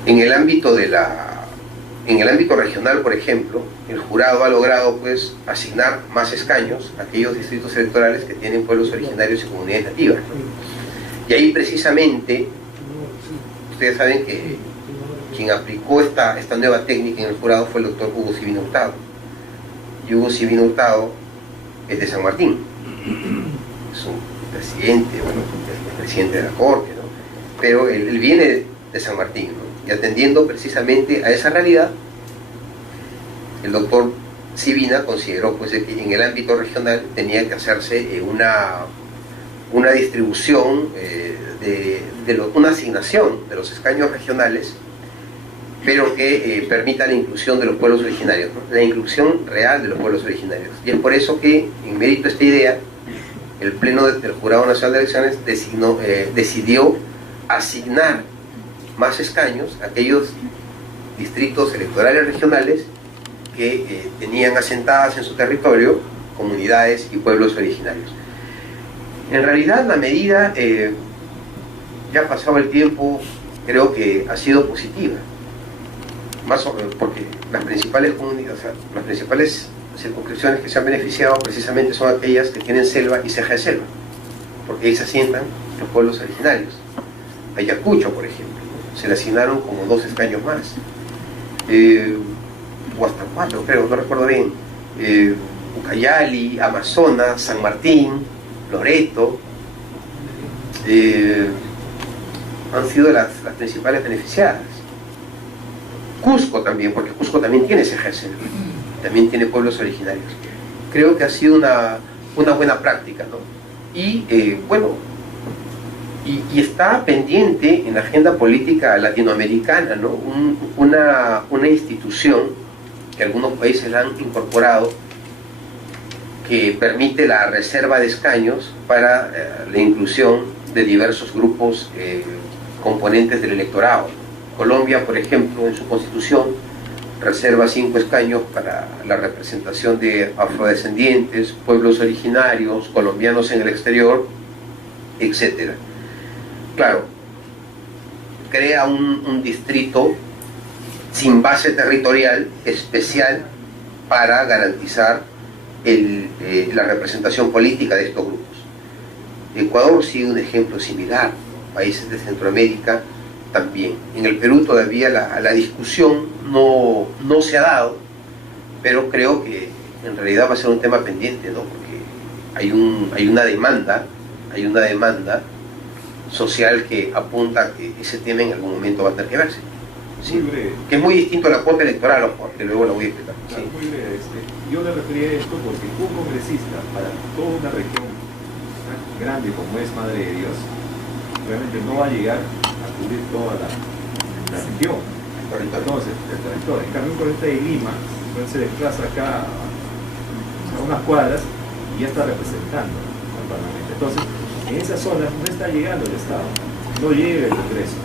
en el ámbito regional, por ejemplo, el jurado ha logrado pues asignar más escaños a aquellos distritos electorales que tienen pueblos originarios y comunidades nativas, ¿no? Y ahí precisamente ustedes saben que quien aplicó esta nueva técnica en el jurado fue el doctor Hugo Sibina Hurtado. Y Hugo Sibina Hurtado es de San Martín, es un presidente, bueno, es presidente de la Corte, ¿no? Pero él viene de San Martín, ¿no? Y atendiendo precisamente a esa realidad, el doctor Sibina consideró pues que en el ámbito regional tenía que hacerse una distribución, una asignación de los escaños regionales, pero que permita la inclusión de los pueblos originarios, ¿no? La inclusión real de los pueblos originarios. Y es por eso que, en mérito de esta idea, el Pleno del Jurado Nacional de Elecciones decidió asignar más escaños a aquellos distritos electorales regionales que tenían asentadas en su territorio comunidades y pueblos originarios. En realidad la medida, ya pasado el tiempo, creo que ha sido positiva, más porque las principales comunidades, o sea, las principales circunscripciones que se han beneficiado precisamente son aquellas que tienen selva y ceja de selva, porque ahí se asientan los pueblos originarios. Ayacucho, por ejemplo, se le asignaron como 2 escaños más, o hasta 4, creo, no recuerdo bien. Ucayali, Amazonas, San Martín, Loreto, han sido las principales beneficiadas. Cusco también, porque Cusco también tiene ese ejército, también tiene pueblos originarios. Creo que ha sido una buena práctica, ¿no? Y bueno, y está pendiente en la agenda política latinoamericana, ¿no? Una institución que algunos países la han incorporado, que permite la reserva de escaños para la inclusión de diversos grupos componentes del electorado. Colombia, por ejemplo, en su constitución reserva 5 escaños para la representación de afrodescendientes, pueblos originarios, colombianos en el exterior, etc. Claro, crea un distrito sin base territorial especial para garantizar la representación política de estos grupos. Ecuador sigue un ejemplo similar, países de Centroamérica también. En el Perú todavía la discusión no se ha dado, pero creo que en realidad va a ser un tema pendiente, ¿no? Porque hay una demanda social que apunta a que ese tema en algún momento va a tener que verse. Sí, que es muy distinto a la cuota electoral, ojo, que luego la voy a explicar. Sí. Muy breve, yo le refería a esto porque un congresista para toda una región tan grande como es Madre de Dios, realmente no va a llegar a cubrir toda la región, entonces el territorio. En cambio, un congresista de Lima se desplaza acá a unas cuadras y ya está representando al Parlamento. Entonces, en esas zonas no está llegando el Estado, no llega el Congreso,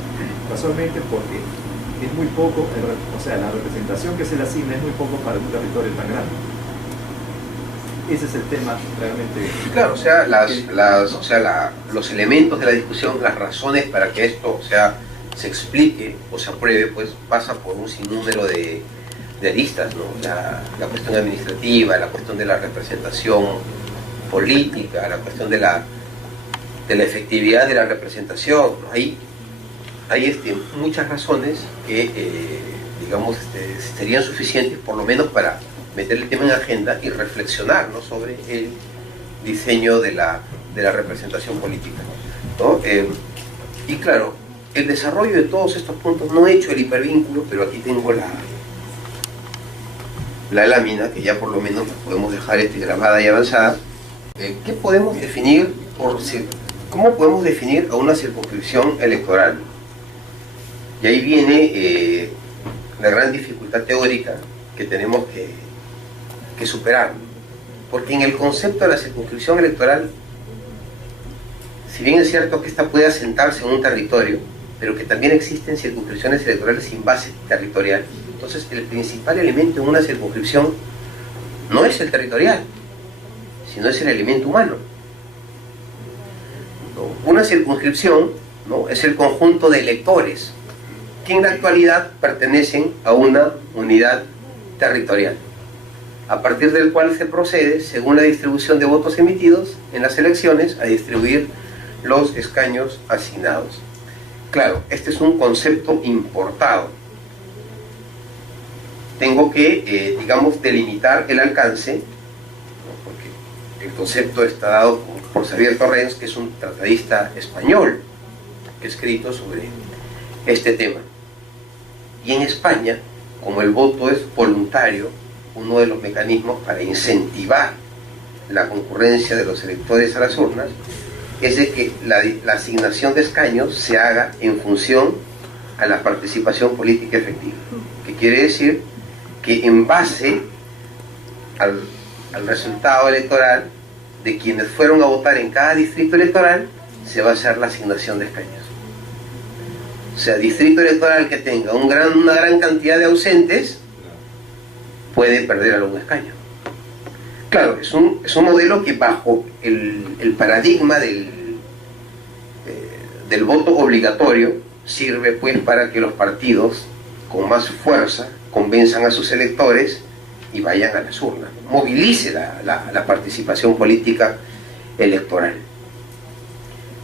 casualmente porque es muy poco, o sea, la representación que se le asigna es muy poco para un territorio tan grande. Ese es el tema realmente. Claro, o sea, los elementos de la discusión, las razones para que esto se explique o se apruebe, pues pasa por un sinnúmero de aristas, ¿no? La cuestión administrativa, la cuestión de la representación política, la cuestión de la efectividad de la representación, ¿no? Hay muchas razones que, digamos, serían suficientes por lo menos para meter el tema en agenda y reflexionar, ¿no?, sobre el diseño de la representación política, ¿no? Y claro, el desarrollo de todos estos puntos, no he hecho el hipervínculo, pero aquí tengo la lámina, que ya por lo menos podemos dejar grabada y avanzada. ¿Qué podemos definir cómo podemos definir a una circunscripción electoral? Y ahí viene la gran dificultad teórica que tenemos que superar, porque en el concepto de la circunscripción electoral, si bien es cierto que esta puede asentarse en un territorio, pero que también existen circunscripciones electorales sin base territorial. Entonces, el principal elemento en una circunscripción no es el territorial, sino es el elemento humano. ¿No? Una circunscripción, ¿no?, es el conjunto de electores que en la actualidad pertenecen a una unidad territorial, a partir del cual se procede, según la distribución de votos emitidos en las elecciones, a distribuir los escaños asignados. Claro, este es un concepto importado. Tengo que, digamos, delimitar el alcance, ¿no?, porque el concepto está dado por Xavier Torrens, que es un tratadista español que ha escrito sobre este tema. Y en España, como el voto es voluntario, uno de los mecanismos para incentivar la concurrencia de los electores a las urnas es de que la asignación de escaños se haga en función a la participación política efectiva, que quiere decir que en base al resultado electoral de quienes fueron a votar en cada distrito electoral se va a hacer la asignación de escaños. O sea, distrito electoral que tenga una gran cantidad de ausentes puede perder algún escaño. Claro, es un modelo que bajo el paradigma del voto obligatorio sirve pues para que los partidos con más fuerza convenzan a sus electores y vayan a las urnas, movilice la participación política electoral.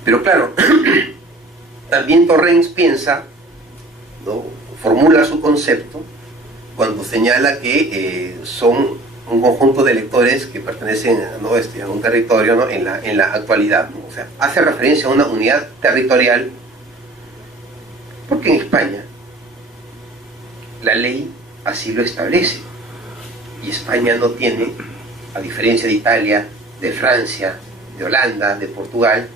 Pero claro, también Torrens piensa, ¿no?, formula su concepto cuando señala que son un conjunto de electores que pertenecen, ¿no?, a un territorio, ¿no?, en la actualidad, ¿no? O sea, hace referencia a una unidad territorial, porque en España la ley así lo establece, y España no tiene, a diferencia de Italia, de Francia, de Holanda, de Portugal,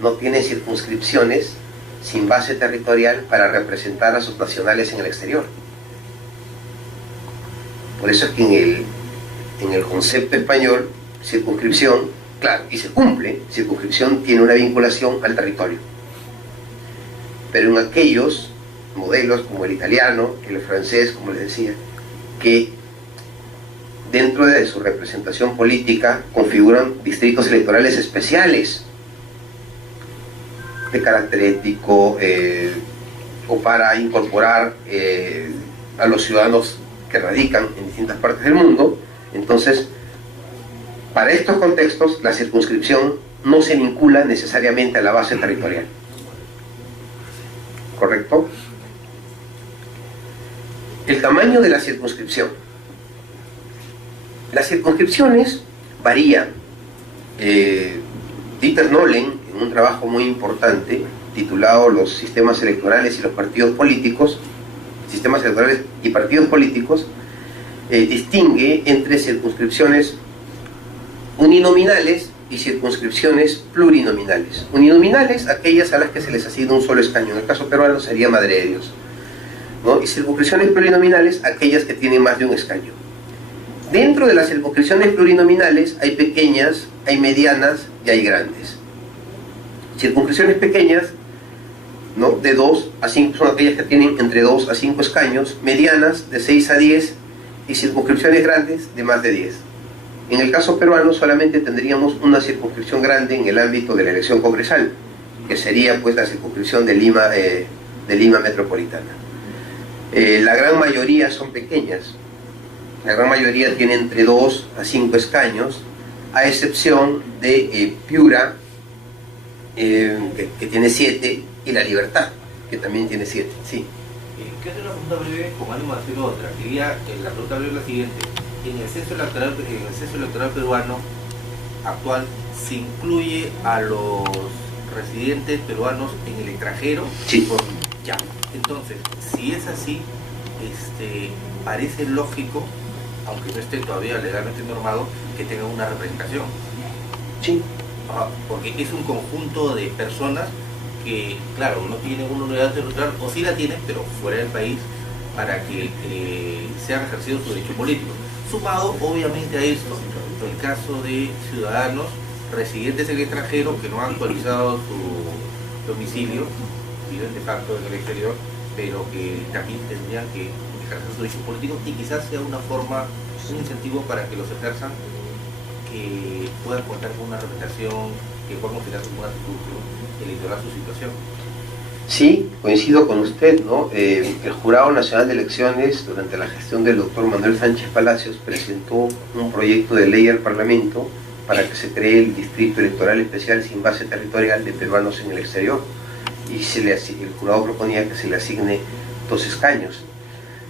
no tiene circunscripciones sin base territorial para representar a sus nacionales en el exterior. Por eso es que en el concepto español, circunscripción, claro, y se cumple, circunscripción tiene una vinculación al territorio. Pero en aquellos modelos como el italiano, el francés, como les decía, que dentro de su representación política configuran distritos electorales especiales de carácter étnico, o para incorporar a los ciudadanos que radican en distintas partes del mundo. Entonces, para estos contextos, la circunscripción no se vincula necesariamente a la base territorial. ¿Correcto? El tamaño de la circunscripción. Las circunscripciones varían. Dieter Nolen, en un trabajo muy importante titulado Los sistemas electorales y los partidos políticos, sistemas electorales y partidos políticos, distingue entre circunscripciones uninominales y circunscripciones plurinominales. Uninominales, aquellas a las que se les asigna un solo escaño, en el caso peruano sería Madre de Dios, ¿no? Y circunscripciones plurinominales, aquellas que tienen más de un escaño. Dentro de las circunscripciones plurinominales hay pequeñas, hay medianas y hay grandes. Circunscripciones pequeñas, ¿no?, de 2 a 5, son aquellas que tienen entre 2 a 5 escaños, medianas de 6 a 10 y circunscripciones grandes de más de 10. En el caso peruano solamente tendríamos una circunscripción grande en el ámbito de la elección congresal, que sería pues la circunscripción de Lima metropolitana. La gran mayoría son pequeñas, la gran mayoría tiene entre 2 a 5 escaños, a excepción de Piura, que tiene 7, y La Libertad, que también tiene 7, sí. Quiero hacer una pregunta breve con ánimo de hacer otra. La pregunta breve es la siguiente. En el censo electoral peruano actual, ¿se incluye a los residentes peruanos en el extranjero? Sí. Ya. Entonces, si es así, parece lógico, aunque no esté todavía legalmente normado, que tengan una representación. Sí. Porque es un conjunto de personas que, claro, no tienen una unidad electoral, o sí la tienen, pero fuera del país, para que sean ejercidos su derecho político. Sumado, obviamente, a esto, el caso de ciudadanos residentes en el extranjero que no han actualizado su domicilio, viven de facto en el exterior, pero que también tendrían que ejercer su derecho político, y quizás sea una forma, un incentivo para que los ejerzan, que puedan contar con una representación, que puedan considerar como una institución electoral su situación. Sí, coincido con usted, ¿no? El Jurado Nacional de Elecciones, durante la gestión del doctor Manuel Sánchez Palacios, presentó un proyecto de ley al Parlamento para que se cree el Distrito Electoral Especial sin base territorial de peruanos en el exterior, y el jurado proponía que se le asigne 2 escaños.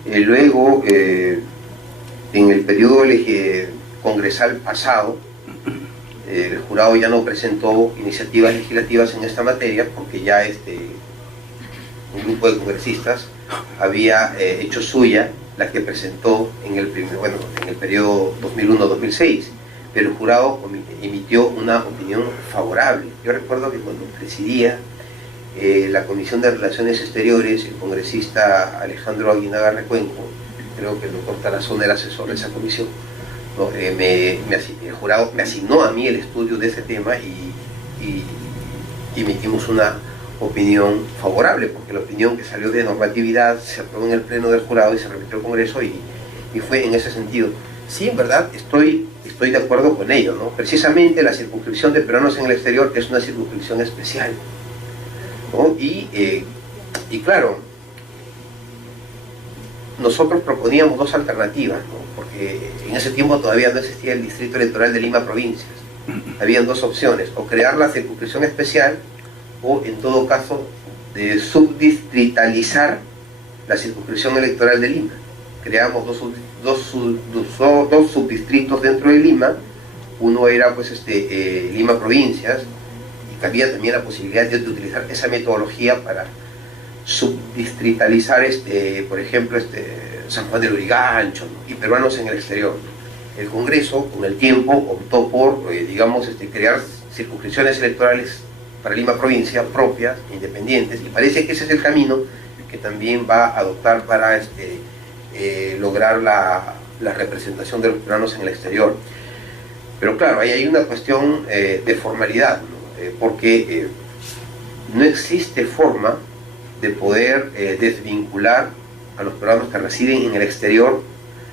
Luego, en el periodo congresal pasado, el jurado ya no presentó iniciativas legislativas en esta materia, porque ya un grupo de congresistas había hecho suya la que presentó en el periodo 2001-2006, pero el jurado emitió una opinión favorable. Yo recuerdo que cuando presidía la Comisión de Relaciones Exteriores, el congresista Alejandro Aguinaga Recuenco, creo que el doctor Tarazón era asesor de esa comisión, ¿no? El jurado me asignó a mí el estudio de ese tema y emitimos una opinión favorable, porque la opinión que salió de normatividad se aprobó en el pleno del jurado y se remitió al Congreso, y fue en ese sentido. Sí, en verdad, estoy de acuerdo con ello, ¿no? Precisamente la circunscripción de peruanos en el exterior es una circunscripción especial, ¿no? Y claro, nosotros proponíamos 2 alternativas, ¿no? Porque en ese tiempo todavía no existía el Distrito Electoral de Lima Provincias. Habían 2 opciones: o crear la circunscripción especial, o en todo caso de subdistritalizar la circunscripción electoral de Lima. Creamos dos subdistritos dentro de Lima. Uno era pues Lima Provincias, y había también la posibilidad de utilizar esa metodología para subdistritalizar por ejemplo San Juan del Lurigancho, ¿no? Y peruanos en el exterior. El Congreso con el tiempo optó por crear circunscripciones electorales para Lima Provincia propias, independientes, y parece que ese es el camino que también va a adoptar para lograr la representación de los peruanos en el exterior. Pero claro, ahí hay una cuestión de formalidad, ¿no? Porque no existe forma de poder desvincular a los peruanos que residen en el exterior,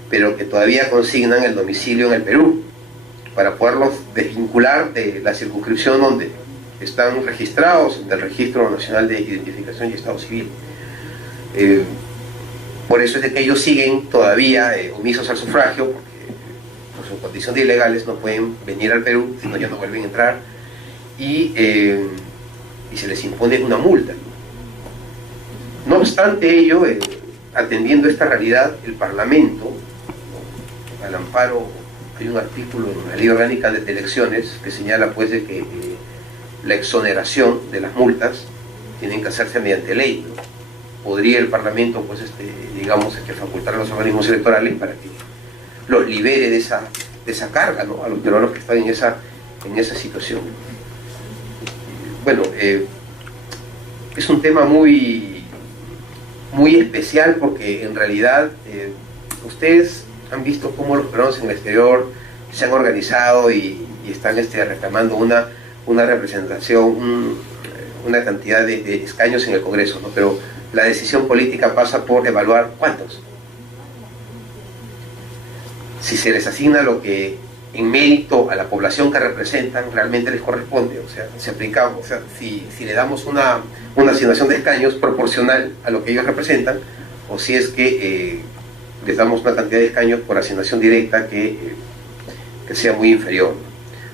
pero que todavía consignan el domicilio en el Perú, para poderlos desvincular de la circunscripción donde están registrados del Registro Nacional de Identificación y Estado Civil. Por eso es de que ellos siguen todavía omisos al sufragio, porque por su condición de ilegales no pueden venir al Perú, sino ya no vuelven a entrar, y se les impone una multa. No obstante ello, atendiendo esta realidad, el Parlamento, al amparo, hay un artículo en la Ley Orgánica de Elecciones que señala pues de que la exoneración de las multas tienen que hacerse mediante ley, ¿no? Podría el Parlamento pues facultar a los organismos electorales para que los libere de esa carga, ¿no? A los peruanos que están en esa situación. Bueno, es un tema muy especial, porque en realidad ustedes han visto cómo los peruanos en el exterior se han organizado y están reclamando una representación, una cantidad de escaños en el Congreso, ¿no? Pero la decisión política pasa por evaluar cuántos. Si se les asigna lo que en mérito a la población que representan, realmente les corresponde. O sea, si aplicamos, o sea, si le damos una asignación de escaños proporcional a lo que ellos representan, o si es que les damos una cantidad de escaños por asignación directa que sea muy inferior.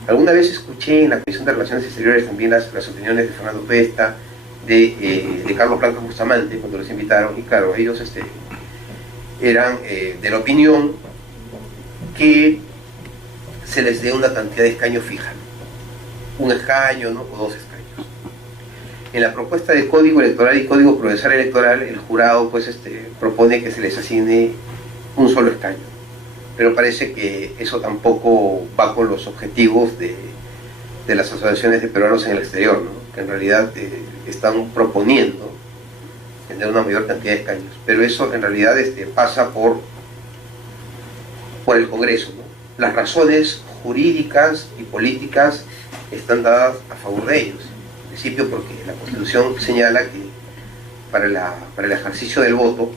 Alguna vez escuché en la Comisión de Relaciones Exteriores también las opiniones de Fernando Tuesta, de Carlos Blanco Bustamante, cuando los invitaron, y claro, ellos eran de la opinión que se les dé una cantidad de escaños fija, un escaño, ¿no?, o 2 escaños. En la propuesta de Código Electoral y Código Procesal Electoral, el jurado pues propone que se les asigne un solo escaño, pero parece que eso tampoco va con los objetivos de las asociaciones de peruanos en el exterior, ¿no?, que en realidad están proponiendo tener una mayor cantidad de escaños, pero eso en realidad pasa por el Congreso, ¿no? Las razones jurídicas y políticas están dadas a favor de ellos. En principio porque la Constitución señala que para el ejercicio del voto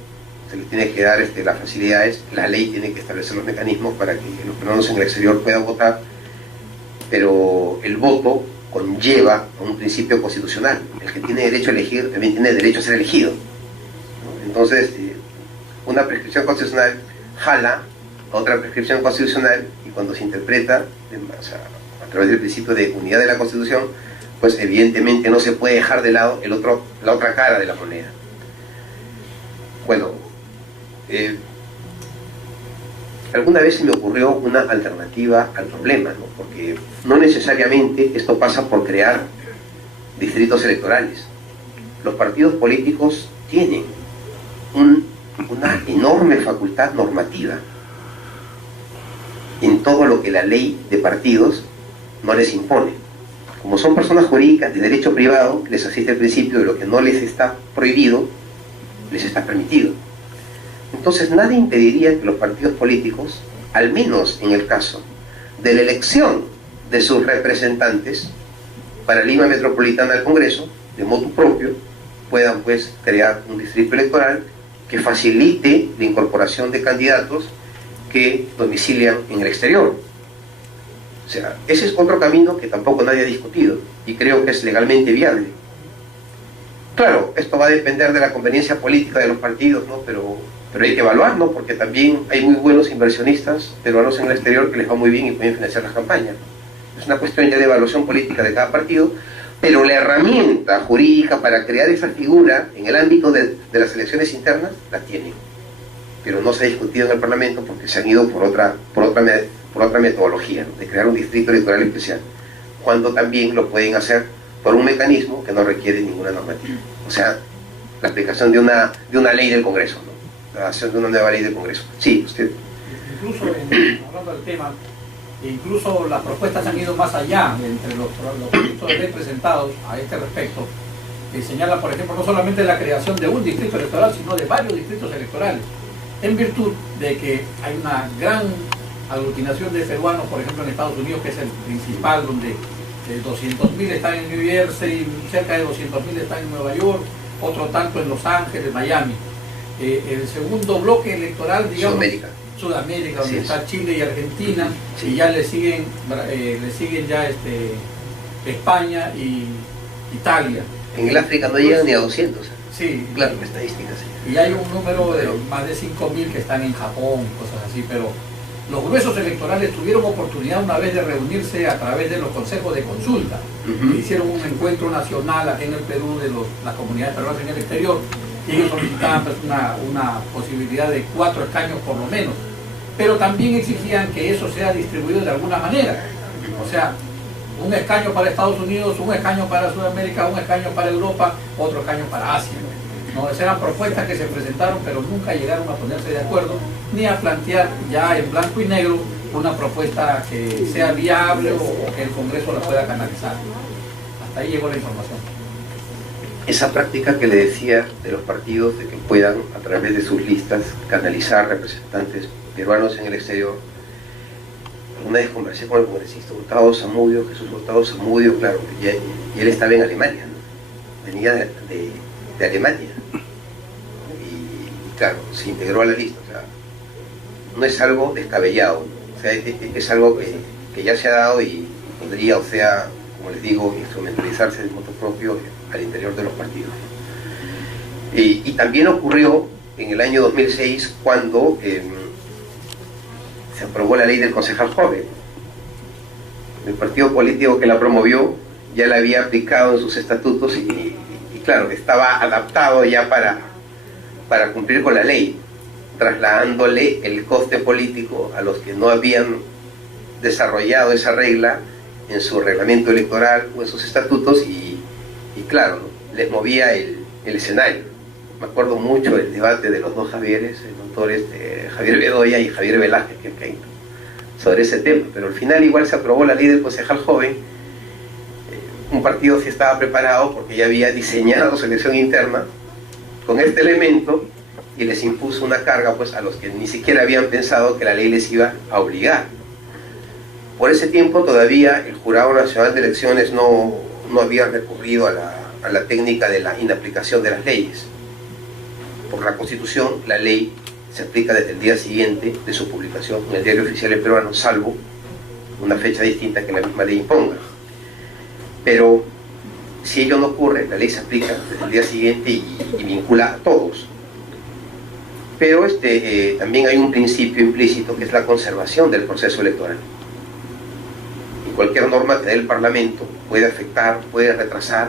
se les tiene que dar las facilidades, la ley tiene que establecer los mecanismos para que los peruanos en el exterior puedan votar, pero el voto conlleva a un principio constitucional. El que tiene derecho a elegir también tiene derecho a ser elegido, ¿no? Entonces, una prescripción constitucional jala a otra prescripción constitucional, y cuando se interpreta a través del principio de unidad de la Constitución, pues evidentemente no se puede dejar de lado la otra cara de la moneda. Bueno, alguna vez se me ocurrió una alternativa al problema, ¿no?, porque no necesariamente esto pasa por crear distritos electorales. Los partidos políticos tienen una enorme facultad normativa en todo lo que la ley de partidos no les impone. Como son personas jurídicas de derecho privado, les asiste el principio de lo que no les está prohibido, les está permitido. Entonces nada impediría que los partidos políticos, al menos en el caso de la elección de sus representantes para Lima Metropolitana al Congreso, de motu propio, puedan pues crear un distrito electoral que facilite la incorporación de candidatos que domicilian en el exterior. O sea, ese es otro camino que tampoco nadie ha discutido y creo que es legalmente viable. Claro, esto va a depender de la conveniencia política de los partidos, ¿no?, pero hay que evaluarlo, porque también hay muy buenos inversionistas peruanos en el exterior que les va muy bien y pueden financiar las campañas. Es una cuestión ya de evaluación política de cada partido, pero la herramienta jurídica para crear esa figura en el ámbito de las elecciones internas la tienen, pero no se ha discutido en el Parlamento porque se han ido por otra metodología, ¿no?, de crear un distrito electoral especial, cuando también lo pueden hacer por un mecanismo que no requiere ninguna normativa. O sea, la aplicación de una ley del Congreso, ¿no?, la acción de una nueva ley del Congreso. Sí, usted. Incluso, hablando del tema, incluso las propuestas han ido más allá. Entre los proyectos de ley presentados a este respecto, señala, por ejemplo, no solamente la creación de un distrito electoral, sino de varios distritos electorales, en virtud de que hay una gran aglutinación de peruanos, por ejemplo en Estados Unidos, que es el principal, donde 200.000 están en New Jersey, cerca de 200.000 están en Nueva York, otro tanto en Los Ángeles, Miami. El segundo bloque electoral, digamos, Sudamérica, donde está Chile y Argentina, sí, y ya le siguen ya España y Italia. En el África no llegan ni a 200. Sí, claro, estadísticas. Sí. Y hay un número de más de 5.000 que están en Japón, cosas así, pero los gruesos electorales tuvieron oportunidad una vez de reunirse a través de los consejos de consulta. Hicieron un encuentro nacional aquí en el Perú de las comunidades peruanas en el exterior, y ellos solicitaban pues, una posibilidad de 4 escaños por lo menos, pero también exigían que eso sea distribuido de alguna manera. O sea, un escaño para Estados Unidos, un escaño para Sudamérica, un escaño para Europa, otro escaño para Asia. ¿No? Esas eran propuestas que se presentaron, pero nunca llegaron a ponerse de acuerdo, ni a plantear ya en blanco y negro una propuesta que sea viable o que el Congreso la pueda canalizar. Hasta ahí llegó la información. Esa práctica que le decía de los partidos, de que puedan a través de sus listas canalizar representantes peruanos en el exterior. Una vez conversé con el congresista Hurtado Zamudio, Jesús Hurtado Zamudio, claro, y él estaba en Alemania, ¿no? Venía de Alemania, y claro, se integró a la lista. O sea, no es algo descabellado, ¿no? sea, es algo que ya se ha dado y podría, o sea, como les digo, instrumentalizarse de modo propio al interior de los partidos. Y también ocurrió en el año 2006 cuando se aprobó la ley del concejal joven. El partido político que la promovió ya la había aplicado en sus estatutos y claro, estaba adaptado ya para cumplir con la ley, trasladándole el coste político a los que no habían desarrollado esa regla en su reglamento electoral o en sus estatutos y claro, ¿no?, les movía el escenario. Me acuerdo mucho del debate de los dos Javieres, el doctor Javier Bedoya y Javier Velázquez, sobre ese tema, pero al final igual se aprobó la ley del concejal joven. Un partido sí estaba preparado porque ya había diseñado su elección interna con este elemento y les impuso una carga pues a los que ni siquiera habían pensado que la ley les iba a obligar. Por ese tiempo todavía el Jurado Nacional de Elecciones no había recurrido a la técnica de la inaplicación de las leyes. Por la Constitución, la ley se aplica desde el día siguiente de su publicación en el Diario Oficial Peruano, salvo una fecha distinta que la misma ley imponga. Pero si ello no ocurre, la ley se aplica desde el día siguiente y vincula a todos. Pero también hay un principio implícito que es la conservación del proceso electoral. Y cualquier norma que dé el Parlamento puede afectar, puede retrasar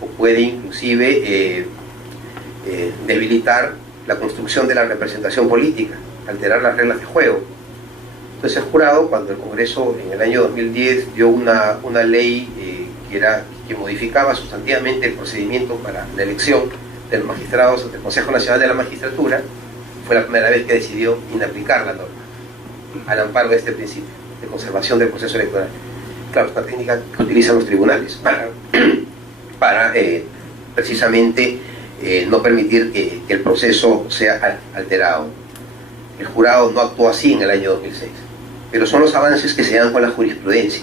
o puede inclusive debilitar la construcción de la representación política, alterar las reglas de juego. Entonces el jurado, cuando el Congreso en el año 2010 dio una ley que modificaba sustantivamente el procedimiento para la elección de los magistrados del Consejo Nacional de la Magistratura, fue la primera vez que decidió inaplicar la norma al amparo de este principio de conservación del proceso electoral. Claro, esta técnica que utilizan los tribunales para precisamente no permitir que el proceso sea alterado. El jurado no actuó así en el año 2006, pero son los avances que se dan con la jurisprudencia,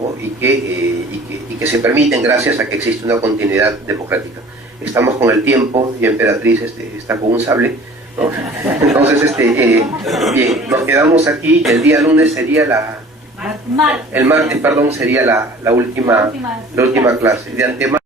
¿no?, y que se permiten gracias a que existe una continuidad democrática. Estamos con el tiempo, y Emperatriz está con un sable, ¿no? Entonces bien, nos quedamos aquí. El día lunes sería el martes, perdón, sería la última clase. De antemano